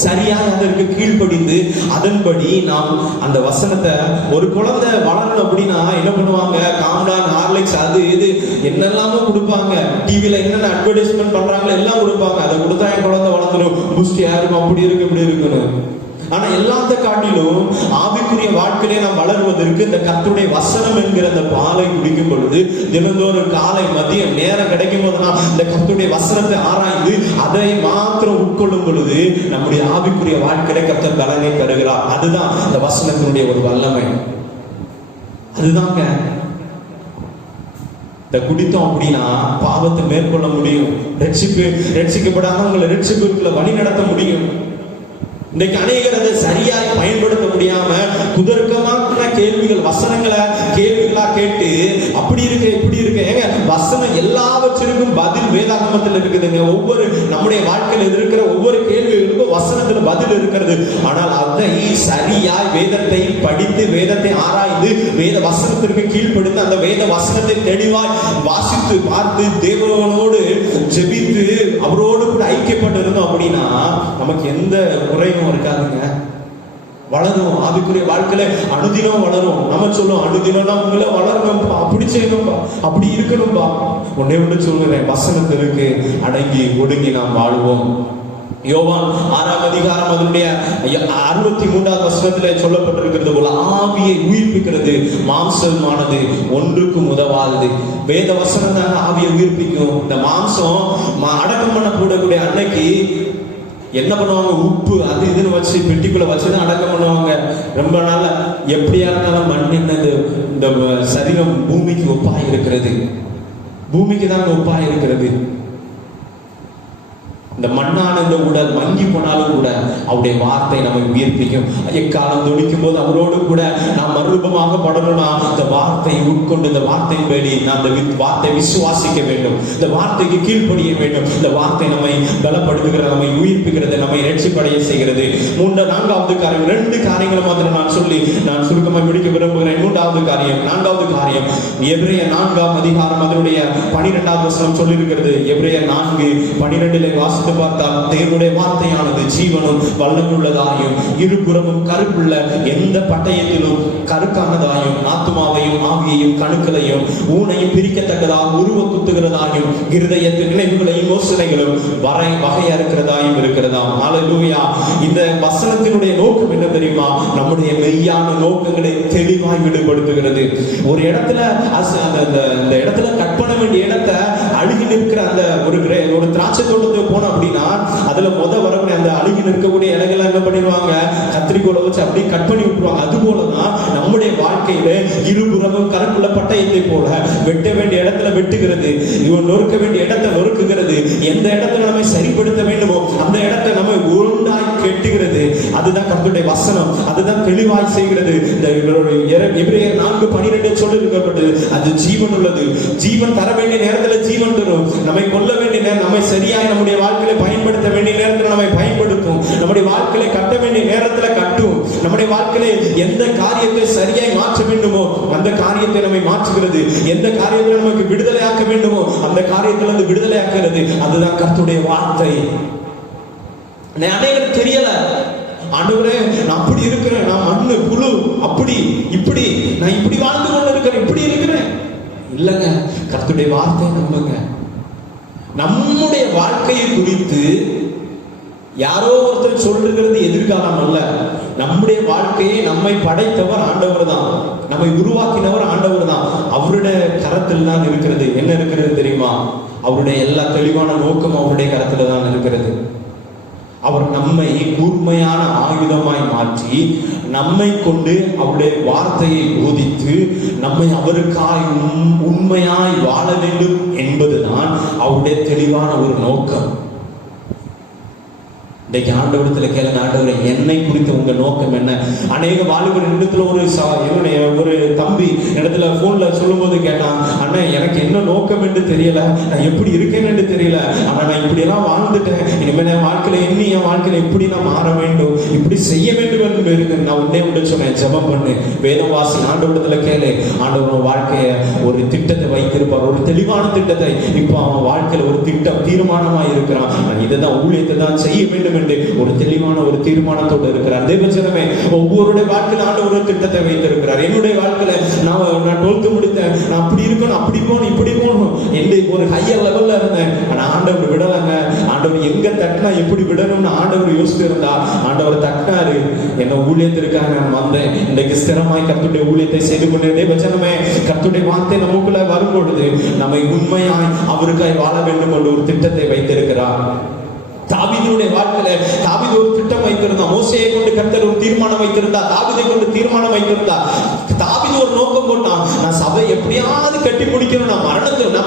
சரியாக அதற்கு கீழ்ப்படிந்து அதன்படி நாம் அந்த வசனத்தை, ஒரு குழந்தை வளரணும் அப்படின்னா என்ன பண்ணுவாங்க, காம்டான், ஹார்லிக்ஸ், அது இது என்னெல்லாமோ கொடுப்பாங்க, டிவில என்னென்ன அட்வர்டைஸ்மெண்ட் பண்றாங்களோ எல்லாம் கொடுப்பாங்க. அதை கொடுத்தா என் குழந்தை வளர்ந்துடும், புஷ்டியா இருக்கும், அப்படி இருக்கு இப்படி இருக்கணும். ஆனா எல்லாத்த காட்டிலும் ஆவிக்குரிய வாழ்க்கையிலே நாம் வளர்வதற்கு இந்த கர்த்தருடைய வசனம் என்கிற அந்த பாலை குடிக்கும் பொழுது, தினந்தோறும் காலை மதியம் நேரம் கிடைக்கும் போதுதான் இந்த கர்த்தருடைய வசனத்தை ஆராய்ந்து அதை மாத்திரம் உட்கொள்ளும் பொழுது நம்முடைய ஆவிக்குரிய வாழ்க்கையில கர்த்தர் பலனை தருகிறார். அதுதான் இந்த வசனத்தினுடைய ஒரு வல்லமை. அதுதாங்க இந்த குடித்தோம் அப்படின்னா பாவத்தை மேற்கொள்ள முடியும், ரட்சிக்கப்படாதவங்களை ரட்சிப்புக்குள்ள வழி நடத்த முடியும். இன்னைக்கு அநேகர் அதை சரியாய் பயன்படுத்த முடியாம குதர்க்கமான கேள்விகள், வசனங்களா கேட்டு அப்படி இருக்க இப்படி இருக்க. ஏங்க வசனம் எல்லாவற்றிற்கும் பதில் வேதாகமத்தில் இருக்குதுங்க. ஒவ்வொரு நம்முடைய வாழ்க்கையில் இருக்கிற ஒவ்வொரு கேள்விகளுக்கும் வசனத்துல பதில் இருக்கிறது. ஆனால் அதை சரியாய் வேதத்தை படித்து வேதத்தை ஆராய்ந்து வேத வசனத்திற்கு கீழ்ப்படுத்த அந்த வேத வசனத்தை தெளிவாய் வாசித்து பார்த்து தேவனோடு ஜெபித்து அவரோடு கூட ஐக்கியப்பட்டு இருந்தோம் அப்படின்னா நமக்கு எந்த குறையும் இருக்காதுங்க. வளரும். ஆவிக்குரிய வாழ்க்கையில அனுதினம் வளரும். நம்ம சொல்லுவோம், அனுதினம் உங்களை வளரணும்பா, அப்படி செய்யணும்பா, அப்படி இருக்கணும்பா. ஒன்னே ஒன்று சொல்லுறேன், வசனத்திற்கு அடங்கி ஒடுங்கி நாம் வாழ்வோம். யோவான் 6ஆம் அதிகாரம் அதனுடைய 63ஆம் வசனத்திலே சொல்லப்பட்டிருக்கிறது போல, ஆவியை உயிர்ப்பிக்கிறது மாம்சமானது ஒன்றுக்கும் உதவாதது. வேத வசனம் தாங்க ஆவியை உயிர்ப்பிக்கும். இந்த மாம்சம் அடக்கம் பண்ணக்கூடக்கூடிய அன்னைக்கு என்ன பண்ணுவாங்க, உப்பு அது இதுன்னு வச்சு பெட்டிக்குள்ள வச்சுதான் அடக்கம் பண்ணுவாங்க. ரொம்ப நாள் எப்படியா இருந்தாலும் மண் என்னது, இந்த சரீரம் பூமிக்கு ஒப்பாய் இருக்கிறது, பூமிக்கு தான் ஒப்பாய் இருக்கிறது. இந்த மண்ணான இந்த உடல் மங்கி போனாலும் கூட அவருடைய வார்த்தை நம்மை உயிர்ப்பிக்கும். எக்காலம் துணிக்கும் போது அவரோடு கூட நாம் மறுரூபமாக படணும்னா இந்த வார்த்தையை உட்கொண்டு இந்த வார்த்தையின்படி நாம் இந்த வார்த்தை விசுவாசிக்க வேண்டும், இந்த வார்த்தைக்கு கீழ்ப்படிய வேண்டும். இந்த வார்த்தை நம்மை பலப்படுத்துகிறது, நம்மை உயிர்ப்பிக்கிறது, நம்மை ரட்சிப்படைய செய்கிறது. 4வது காரியம், 2 காரியங்களை மாத்திரம் நான் சொல்லி நான் சுருக்கமாக முடிக்க விரும்புகிறேன். 4வது காரியம் எபிரேயர் 4ஆம் அதிகாரம் அதனுடைய 12ஆம் வசனம் சொல்லி இருக்கிறது. எபிரேயர் 4:12 வாசித்து பார்த்தால், தேவனுடைய வார்த்தையானது ஜீவனும் வல்லமையுள்ளதாயும் இருபுறமும் கருப்புள்ள எந்த பட்டயத்திலும் கருக்கானதாயும் ஆத்துமாவையும் ஆவியையும் கணுக்களையும் ஊனையும் பிரிக்கத்தக்கதாக உருவ குத்துகிறதாயும் இருதயத்தின் நினைவுகளையும் யோசனைகளும் வகையா இருக்கிறதாயும் இருக்கிறதாம். ஹல்லேலூயா. இந்த வசனத்தினுடைய நோக்கம் என்ன தெரியுமா? நம்முடைய மெய்யான நோக்கங்களை தெளிவாய் விடுபடுத்துகிறது. ஒரு இடத்துல அந்த இடத்துல கட் பண்ண வேண்டிய இடத்தை அழுகி நிற்கிற அந்த ஒரு திராட்சை தோட்டத்துக்கு போன அப்படின்னா அதுல வரக்கூடிய அந்த அழுகி நிற்கக்கூடிய இலைகளை என்ன பண்ணிடுவாங்க, கத்திரிக்கோலை வச்சு அப்படியே கட் பண்ணி விட்டுருவாங்க. அது போலதான் நம்முடைய வாழ்க்கையில இருபுறமும் கருக்குள்ள பட்டயத்தை போல வெட்ட வேண்டிய இடத்துல வெட்டுகிறது, இவன் நொறுக்க வேண்டிய இடத்தை நொறுக்குகிறது. எந்த இடத்துல நம்ம சரிப்படுத்த வேண்டுமோ அந்த இடத்தை நம்ம உருண்டாய் கெட்டுகிறது. அதுதான் கர்த்தருடைய வசனம், அதுதான் தெளிவாய் செய்கிறது. இந்த எபிரேயர் 4:12 சொல்லிருக்கப்பட்டது, அது ஜீவன் உள்ளது. ஜீவன் தர வேண்டிய நேரத்தில் ஜீவன் தரும். நம்மை கொல்ல வேண்டிய நேரம், நம்மை சரியாய் நம்முடைய வாழ்க்கையில பயன்படுத்த வேண்டிய நேரத்தில் நம்மை பயன்படுத்தும். நம்முடைய வாழ்க்கையை கட்ட வேண்டிய நேரத்தில் கட்டும். நம்முடைய வாழ்க்கையில எந்த காரியத்தை சரியாய் மாற்ற வேண்டுமோ அந்த காரியத்தை நம்மை மாற்றுகிறது. எந்த காரியத்தில் நமக்கு விடுதலையாக்க வேண்டுமோ அந்த காரியத்தில் அது விடுதலையாக்குறது. அதுதான் கர்த்தருடைய வார்த்தை. அநேகருக்கு தெரியல, ஆண்டவரே நான் அப்படி இருக்கிறேன், நான் மண்ணு புழு, அப்படி இப்படி நான் இப்படி வாழ்ந்து கொண்டு இருக்கிறேன், இப்படி இருக்கிறேன். இல்லங்க, கர்த்தருடைய வார்த்தையை நம்புங்க. நம்முடைய வாழ்க்கையை குறித்து யாரோ ஒருத்தர் சொல்லுகிறது எதிர்காலம் அல்ல. நம்முடைய வாழ்க்கையை நம்மை படைத்தவர் ஆண்டவர் தான், நம்மை உருவாக்கினவர் ஆண்டவர் தான். அவருடைய கரத்தில் தான் இருக்கிறது. என்ன இருக்கிறது தெரியுமா? அவருடைய எல்லா தெளிவான நோக்கம் அவருடைய கரத்துல தான் இருக்கிறது. அவர் நம்மை கூர்மையான ஆயுதமாய் மாற்றி நம்மை கொண்டு அவருடைய வார்த்தையை போதித்து நம்மை அவருக்காய் உண்மையாய் வாழ வேண்டும் என்பதுதான் அவருடைய தெளிவான ஒரு நோக்கம். இன்றைக்கு ஆண்டவரத்துல கேளுங்க, ஆண்டவரை என்னை குறித்த உங்க நோக்கம் என்ன? அநேக வாலிபர் இடத்துல ஒரு தம்பி இடத்துல போன்ல சொல்லும் போது கேட்டான், அண்ணா எனக்கு என்ன நோக்கம் என்று தெரியல, நான் எப்படி இருக்கேன்னு என்று தெரியல, ஆனா நான் இப்படி எல்லாம் வாழ்ந்துட்டேன், இனிமேல் என் வாழ்க்கையில என் வாழ்க்கையில எப்படி நான் மாற வேண்டும், இப்படி செய்ய வேண்டும் என்று இருக்கு. நான் உடனே விட சொன்னேன், ஜெபம் பண்ணு, வேதம் வாசி, ஆண்டவரத்துல கேளு. ஆண்டவர் வாழ்க்கைய ஒரு திட்டத்தை வைத்திருப்பார், ஒரு தெளிவான திட்டத்தை. இப்போ அவன் வாழ்க்கையில ஒரு திட்டம் தீர்மானமாய் இருக்கிறான். நான் இதைதான் ஊழியத்தை தான் செய்ய வேண்டும் ஒரு தெளிவான ஒரு தீர்மானத்தோடு இருக்கிறார். தேவஜனமே, ஒவ்வொருடைய வாழ்க்கையில் ஆண்டவர் ஒரு திட்டத்தை வைத்திருக்கிறார். என்னுடைய வாழ்க்கையில நான் 12th முடித்தேன், நான் அப்படி இருக்கணும், அப்படி போகணும், இப்படி போகணும் என்று ஒரு ஹையர் லெவல்ல இருந்தேன். ஆனா ஆண்டவர் விடலங்க. ஆண்டவர் எங்க தட்டினா எப்படி விடணும்னு ஆண்டவர் யோசித்து இருந்தா ஆண்டவர் தட்டினாரு. என்ன ஊழியத்திற்காக நான் வந்தேன். இன்றைக்கு ஸ்திரமாய் கர்த்தருடைய ஊழியத்தை செய்து கொண்டே. தேவஜனமே, கர்த்தருடைய வார்த்தை நமக்குள்ள வரும்பொழுது நம்மை உண்மையாய் அவருக்காய் வாழ வேண்டும் என்று ஒரு திட்டத்தை வைத்திருக்கிறார். தாவீதுடைய வாழ்க்கையில தாவீது ஒரு திட்டம் வைத்திருந்தான். மோசேயை கொண்டு கர்த்தர் ஒரு தீர்மானம் வைத்திருந்தா, தாவீதை கொண்டு தீர்மானம் வைத்திருந்தா. தாவீது ஒரு நோக்கம் போட்டான், நான் சபை எப்படியாவது கட்டி முடிக்கணும், நான்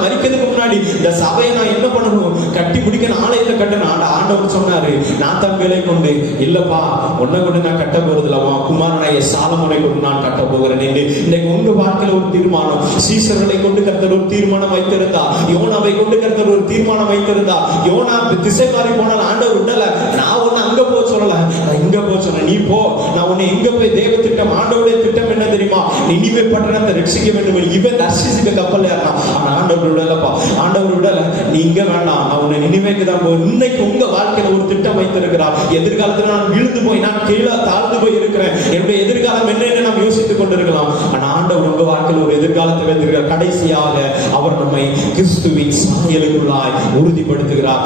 மரிக்கிறதுக்கு முன்னாடி இந்த சபையை நான் என்ன பண்ணணும், கட்டி முடிக்கணும், ஆலயத்தை கட்டணும். ஆண்டவர் சொன்னாரு, நான் தம்பிகளை கொண்டு இல்லப்பா, உன்னை கொண்டு நான் கட்ட போறது இல்லவா, குமாரனைய சாலமோனை கொண்டு நான் கட்ட போகிறேன் என்று. இன்னைக்கு உங்க வாழ்க்கையில ஒரு தீர்மானம். சீசர்களை கொண்டு கர்த்தர் ஒரு தீர்மானம் வைத்திருந்தா, யோனாவை கொண்டு கர்த்தர் ஒரு தீர்மானம் வைத்திருந்தா. யோனா திசை மாறி போன ஆண்டவர் விடல. நான் உன்னை அங்க போ சொல்லல, நான் இங்க போ சொன்ன, நீ போ. நான் உன்னை எங்க போய் தேவ திட்டம், ஆண்டவருடைய திட்டம் என்ன தெரியுமா? நினிவே பட்டணத்தை ரட்சிக்க வேண்டும். இவன் தர்சிக்க கப்பல் ஏறலாம், ஆனா ஆண்டவர் விடலப்பா. ஆண்டவர் விடல, நீ இங்க வேண்டாம், நான் உன்னை நினிவேக்கு தான் போ. இன்னைக்கு உங்க வாழ்க்கையில ஒரு திட்டம் வைத்திருக்கிறார். எதிர்காலத்துல நான் விழுந்து போய், நான் கீழே தாழ்ந்து போய் இருக்கிறேன், என்னுடைய எதிர்காலம் என்னன்னு நாம் யோசித்துக் கொண்டிருக்கலாம். ஆனா ஆண்டவர் உங்க வாழ்க்கையில் ஒரு எதிர்காலத்தை வைத்திருக்கிறார். கடைசியாக அவர் நம்மை கிறிஸ்துவின் சாயலுக்குள்ளாய் உறுதிப்படுத்துகிறார்.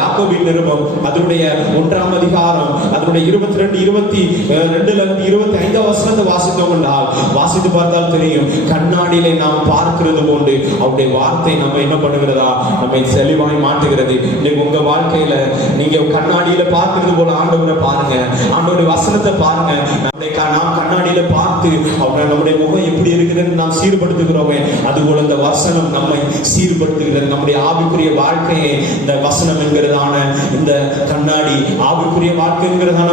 யாக்கோபின் நிருபம் அதனுடைய 1ஆம் அதிகாரம் அதனுடைய 22-25 வசனத்தை வாசித்தோம் என்றால், வாசித்து பார்த்தால் தெரியும், கண்ணாடியிலே நாம் பார்க்கிறது போன்று அவருடைய வார்த்தை நம்ம என்ன பண்ணுகிறதா, நம்மை தெளிவாய் மாற்றுகிறது. இன்னைக்கு உங்க வாழ்க்கையில நீங்க கண்ணாடியில பார்க்கிறது போல ஆண்டவரை பாருங்க, ஆண்டவருடைய வசனத்தை பாருங்க. நாம் கண்ணாடியில பார்த்து நம்முடைய முகம் எப்படி இருக்குதுன்னு நாம் சீர்படுத்துகிறோமே, அதுபோல இந்த வசனம் நம்மை சீர்படுத்துகிறது. நம்முடைய ஆவிக்குரிய வாழ்க்கையை இந்த வசனம் என்கிறதான இந்த கண்ணாடி, ஆவிக்குரிய வாழ்க்கை என்கிறதான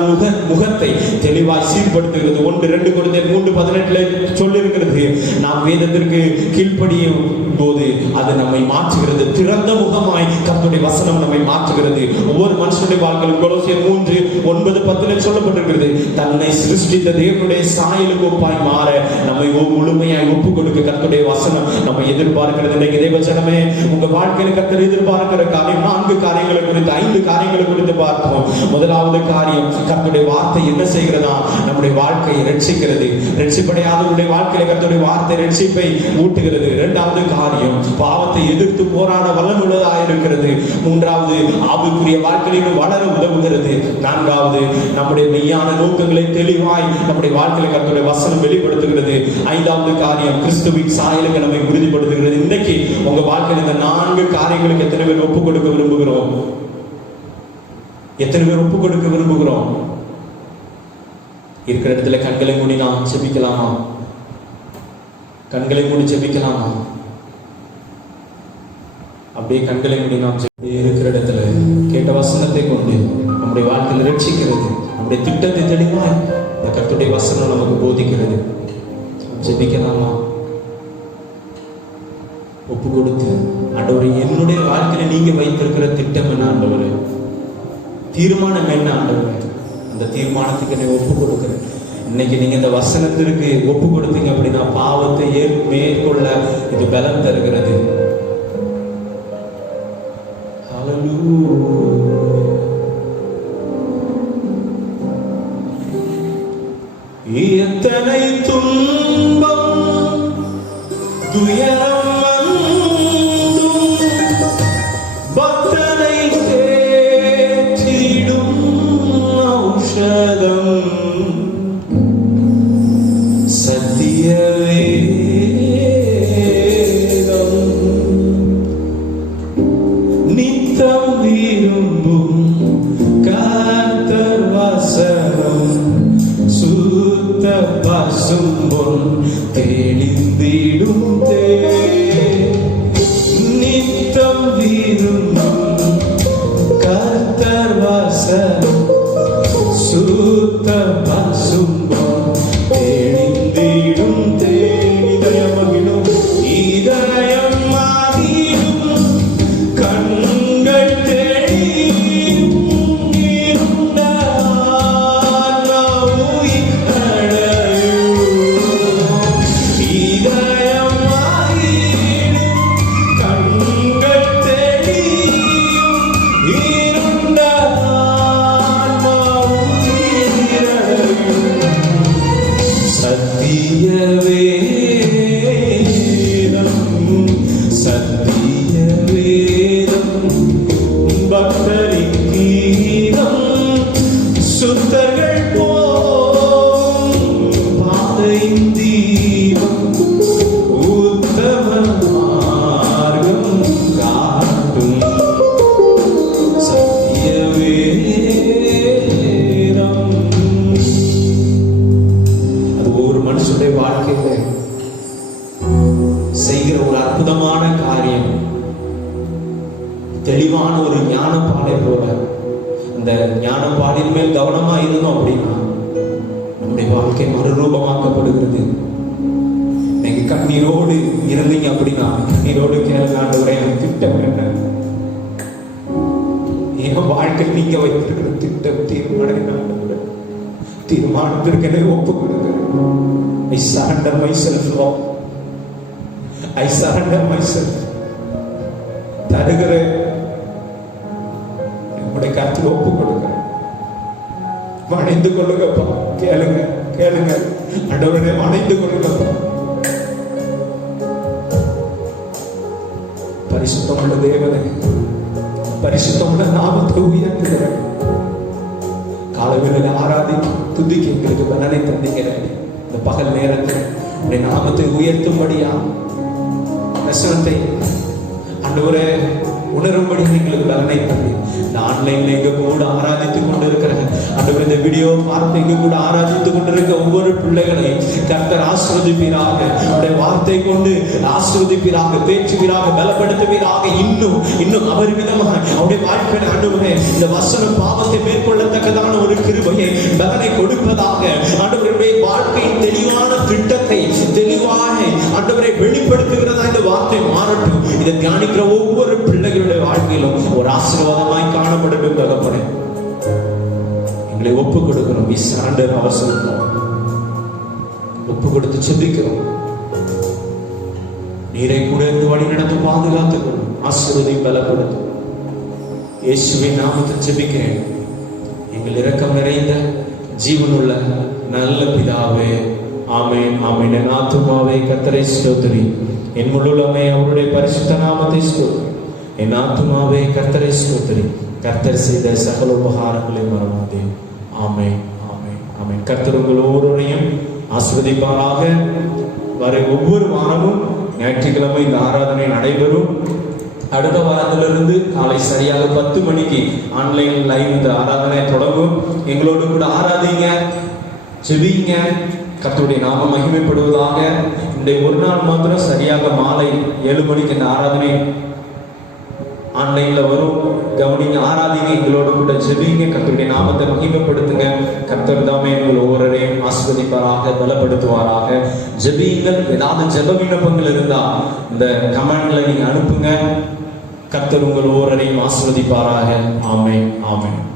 முகத்தை தெளிவாய் சீர்படுத்துகிறது. 1-2 கொரிந்தியர் 3:18 சொல்லி இருக்கிறது, நாம் வேதத்திற்கு கீழ்ப்படியும் போது அது நம்மை மாற்றுகிறது. திறந்த முகமாய் கர்த்தருடைய வசனம் நம்மை மாற்றுகிறது. ஒவ்வொரு மனுஷனுடைய வாழ்க்கையிலும் கொலோசியர் 3:9-10 சொல்லப்பட்டிருக்கிறது, தன்னை சிருஷ்டித்த தேவனுடைய சாயலுக்கு ஒப்பாய் மாற நம்மை முழுமையாய் ஒப்பு கொடுக்க கர்த்தருடைய வசனம் நம்ம எதிர்பார்க்கிறது. இன்னைக்கு தேவஜனமே, உங்க வாழ்க்கையில கர்த்தர் எதிர்பார்க்கிற காரியம் 4 காரியங்களை குறித்து 5 காரியங்களை குறித்து பார்த்தோம். முதலாவது காரியம், கர்த்தருடைய வார்த்தை என்ன செய்கிறதா, நம்முடைய வாழ்க்கையை ரட்சிக்கிறது. ரட்சிப்படையாதவருடைய வாழ்க்கையில கர்த்தருடைய வார்த்தை ரட்சிப்பை ஊட்டுகிறது. 2வது காரியம், பாவத்தை எதிர்த்து போராட வல்லமுள்ளதாக இருக்கிறது. 3வது, ஆவிக்குரிய வாழ்க்கையில் வளர உதவுகிறது. 4வது, நம்முடைய மெய்யான நோக்கங்களை தெளிவாய் நம்முடைய வாழ்க்கையில கர்த்தருடைய வசனம் வெளிப்படுத்துகிறது. 5வது காரியம், கிறிஸ்துவின் சாயலுக்கு நம்மை உறுதிப்படுத்துகிறது. இன்னைக்கு உங்க வாழ்க்கையில் இந்த 4 காரியங்களுக்கு எத்தனை பேர் ஒப்பு கொடுக்க விரும்புகிறோம்? எத்தனை பேர் ஒப்பு கொடுக்க விரும்புகிறோம்? இருக்கிற இடத்துல கண்களை மூடி நாம் ஜெபிக்கலாமா? கண்களை மூடி ஜெபிக்கலாமா? அப்படியே கண்களை மூடி நாம் இருக்கிற இடத்துல கேட்ட வசனத்தை கொண்டு நம்முடைய வாழ்க்கையில் ரட்சிக்கிறது. நம்முடைய திட்டத்தை தெளிவாய் இந்த கர்த்தருடைய வசனம் நமக்கு போதிக்கிறது. ஜெபிக்கலாமா? ஒப்பு கொடுத்து, ஆண்டவரே, என்னுடைய வாழ்க்கையில நீங்க வைத்திருக்கிற திட்டம் என்ன ஆண்டவரே, தீர்மானம் என்ன ஆண்டவரே, அந்த தீர்மானத்துக்கு என்னை ஒப்பு கொடுக்கிறேன். இன்னைக்கு நீங்க இந்த வசனத்திற்கு ஒப்பு கொடுத்தீங்க அப்படின்னா பாவத்தை மேற்கொள்ள இது பலம் தருகிறது. எத்தனை துன்பம் துயரம் பக்தனை தேற்றிடும் ஔஷதம் சத்திய வேதம். நித்தம் விரும்பும் கர்த்தர் வசனம் சுத்த பசும்பொன் தெளிந்திடும் நித்தம் விரும்பும் கர்த்தர் வசனம் சுத்த பசும்பொன் தெளிந்திடும் இதயமகிழும் இதயமாகிடும் கண்கள் தெளியும் இருண்ட செய்கிற ஒரு அற்புதமான காரியம். தெளிவான ஒரு ஞானப்பாடை போல அந்த ஞானப்பாடின் மேல் கவனமா இருந்தோம் அப்படின்னா நம்முடைய வாழ்க்கை மறுரூபமாக்கப்படுகிறது. நீங்க கண்ணீரோடு இருந்தீங்க அப்படின்னா கண்ணீரோடு கேளுங்க, ஆண்டவரே, என் திட்டம் என்ன, என் வாழ்க்கை நீங்க வைத்திருக்கிற திட்டம் தீர்மானம் என்ன, தீர்மானத்திற்கு ஒப்பு கொடுக்கிறேன். I surrender myself, Lord. I surrender myself. தருகிறேன், நம்முடைய கருத்தில் ஒப்பு கொடுக்கிறேன். வணைந்து கொள்ளுங்கப்பா. கேளுங்க கேளுங்க, ஆண்டவரே, வணைந்து கொள்ளுங்கப்பா. பரிசுத்தமுள்ள தேவனே, பரிசுத்தமுள்ள நாமத்தை உயர்த்துகிறேன். காலவேளையில் ஆராதிக்க துதிக்க எங்களுக்கு பலனை தந்தீங்கிறேன். இந்த பகல் நேரத்தில் உடைய நாமத்தை உயர்த்தும்படியா வசனத்தை ஆண்டவரே உணரும்படி எங்களுக்கு பலனை தந்தி. இந்த ஆன்லைன்ல எங்க கூட ஆராதித்துக் கொண்டிருக்கிறேன் ஆண்டவரே, இந்த வீடியோ பார்த்து எங்க கூட ஆராதித்துக் கொண்டிருக்க ஒவ்வொரு பிள்ளைகளையும் கர்த்தர் ஆசீர்வதிப்பீராக. உடைய வார்த்தை கொண்டு ஆசீர்வதிப்பீராக, தேற்றுவீராக, பலப்படுத்துவீராக. இன்னும் இன்னும் அவர் விதமாக அவருடைய வாழ்க்கையை ஆண்டவரே இந்த வசனம் பாவத்தை மேற்கொள்ளத்தக்கதான ஒரு கிருபையை பலனை கொடுப்பதாக. ஆண்டவருடைய வாழ்க்கையின் தெளிவான திட்டத்தை தெளிவாக ஆண்டவரை வெளிப்படுத்துகிறதா இந்த வார்த்தை மாறட்டும். இதை தியானிக்கிற ஒவ்வொரு பிள்ளைகளுடைய வாழ்க்கையிலும் ஒரு ஆசீர்வாதமாய் காணப்படட்டும். தகப்பனே, எங்களை ஒப்பு கொடுக்கிறோம். அவசரம் ஒப்பு கொடுத்து செபிக்கிறோம். நீரை கூட இருந்து வழி நடந்து பாதுகாத்துக்கணும். ஆசீர்வதியும் பலப்படுத்தும். இயேசுவின் நாமத்தில் செபிக்கிறேன். எங்கள் இரக்கம் நிறைந்த ஜீவனுள்ள நல்ல பிதாவே, ஆமென் ஆமென். என் ஆத்துமாவே கர்த்தரை ஸ்தோத்திரி, என் முழுமே அவருடைய பரிசுத்த நாமத்தை ஸ்தோத்திரி. என் ஆத்துமாவே கர்த்தரை ஸ்தோத்திரி, கர்த்தர் செய்த சகல உபகாரங்களை மறவாதே. ஆமென் ஆமென் ஆமென். கர்த்தர் உங்கள் ஒவ்வொருவரையும் ஆசீர்வதிப்பாராக. வர ஒவ்வொரு வாரமும் ஞாயிற்றுக்கிழமை இந்த ஆராதனை நடைபெறும். அடுத்த வாரத்திலிருந்து காலை சரியாக 10 மணிக்கு ஆன்லைன் லைவ் இந்த ஆராதனை தொடங்கும். எங்களோடு கூட ஆராதிங்க, ஜெபிங்க, கர்த்தருடைய நாமம் மகிமைப்படுவதாக. இந்த ஒரு நாள் மாத்திரம் சரியாக மாலை 7 மணிக்கு இந்த ஆராதனை ஆன்லைன்ல வரும், கவனிங்க, ஆராதிங்க, எங்களோட கூட ஜெபிங்க, கர்த்தருடைய நாமத்தை மகிமைப்படுத்துங்க. கர்த்தர் தாமே உங்கள் ஒவ்வொருவரையும் ஆசீர்வதிப்பாராக, பலப்படுத்துவாராக. ஜெபியுங்கள். ஏதாவது ஜெப விண்ணப்பங்கள் இருந்தா இந்த கமெண்ட்ல நீங்க அனுப்புங்க. கர்த்தர் உங்கள் ஒவ்வொருவரையும் ஆசீர்வதிப்பாராக. ஆமென், ஆமென்.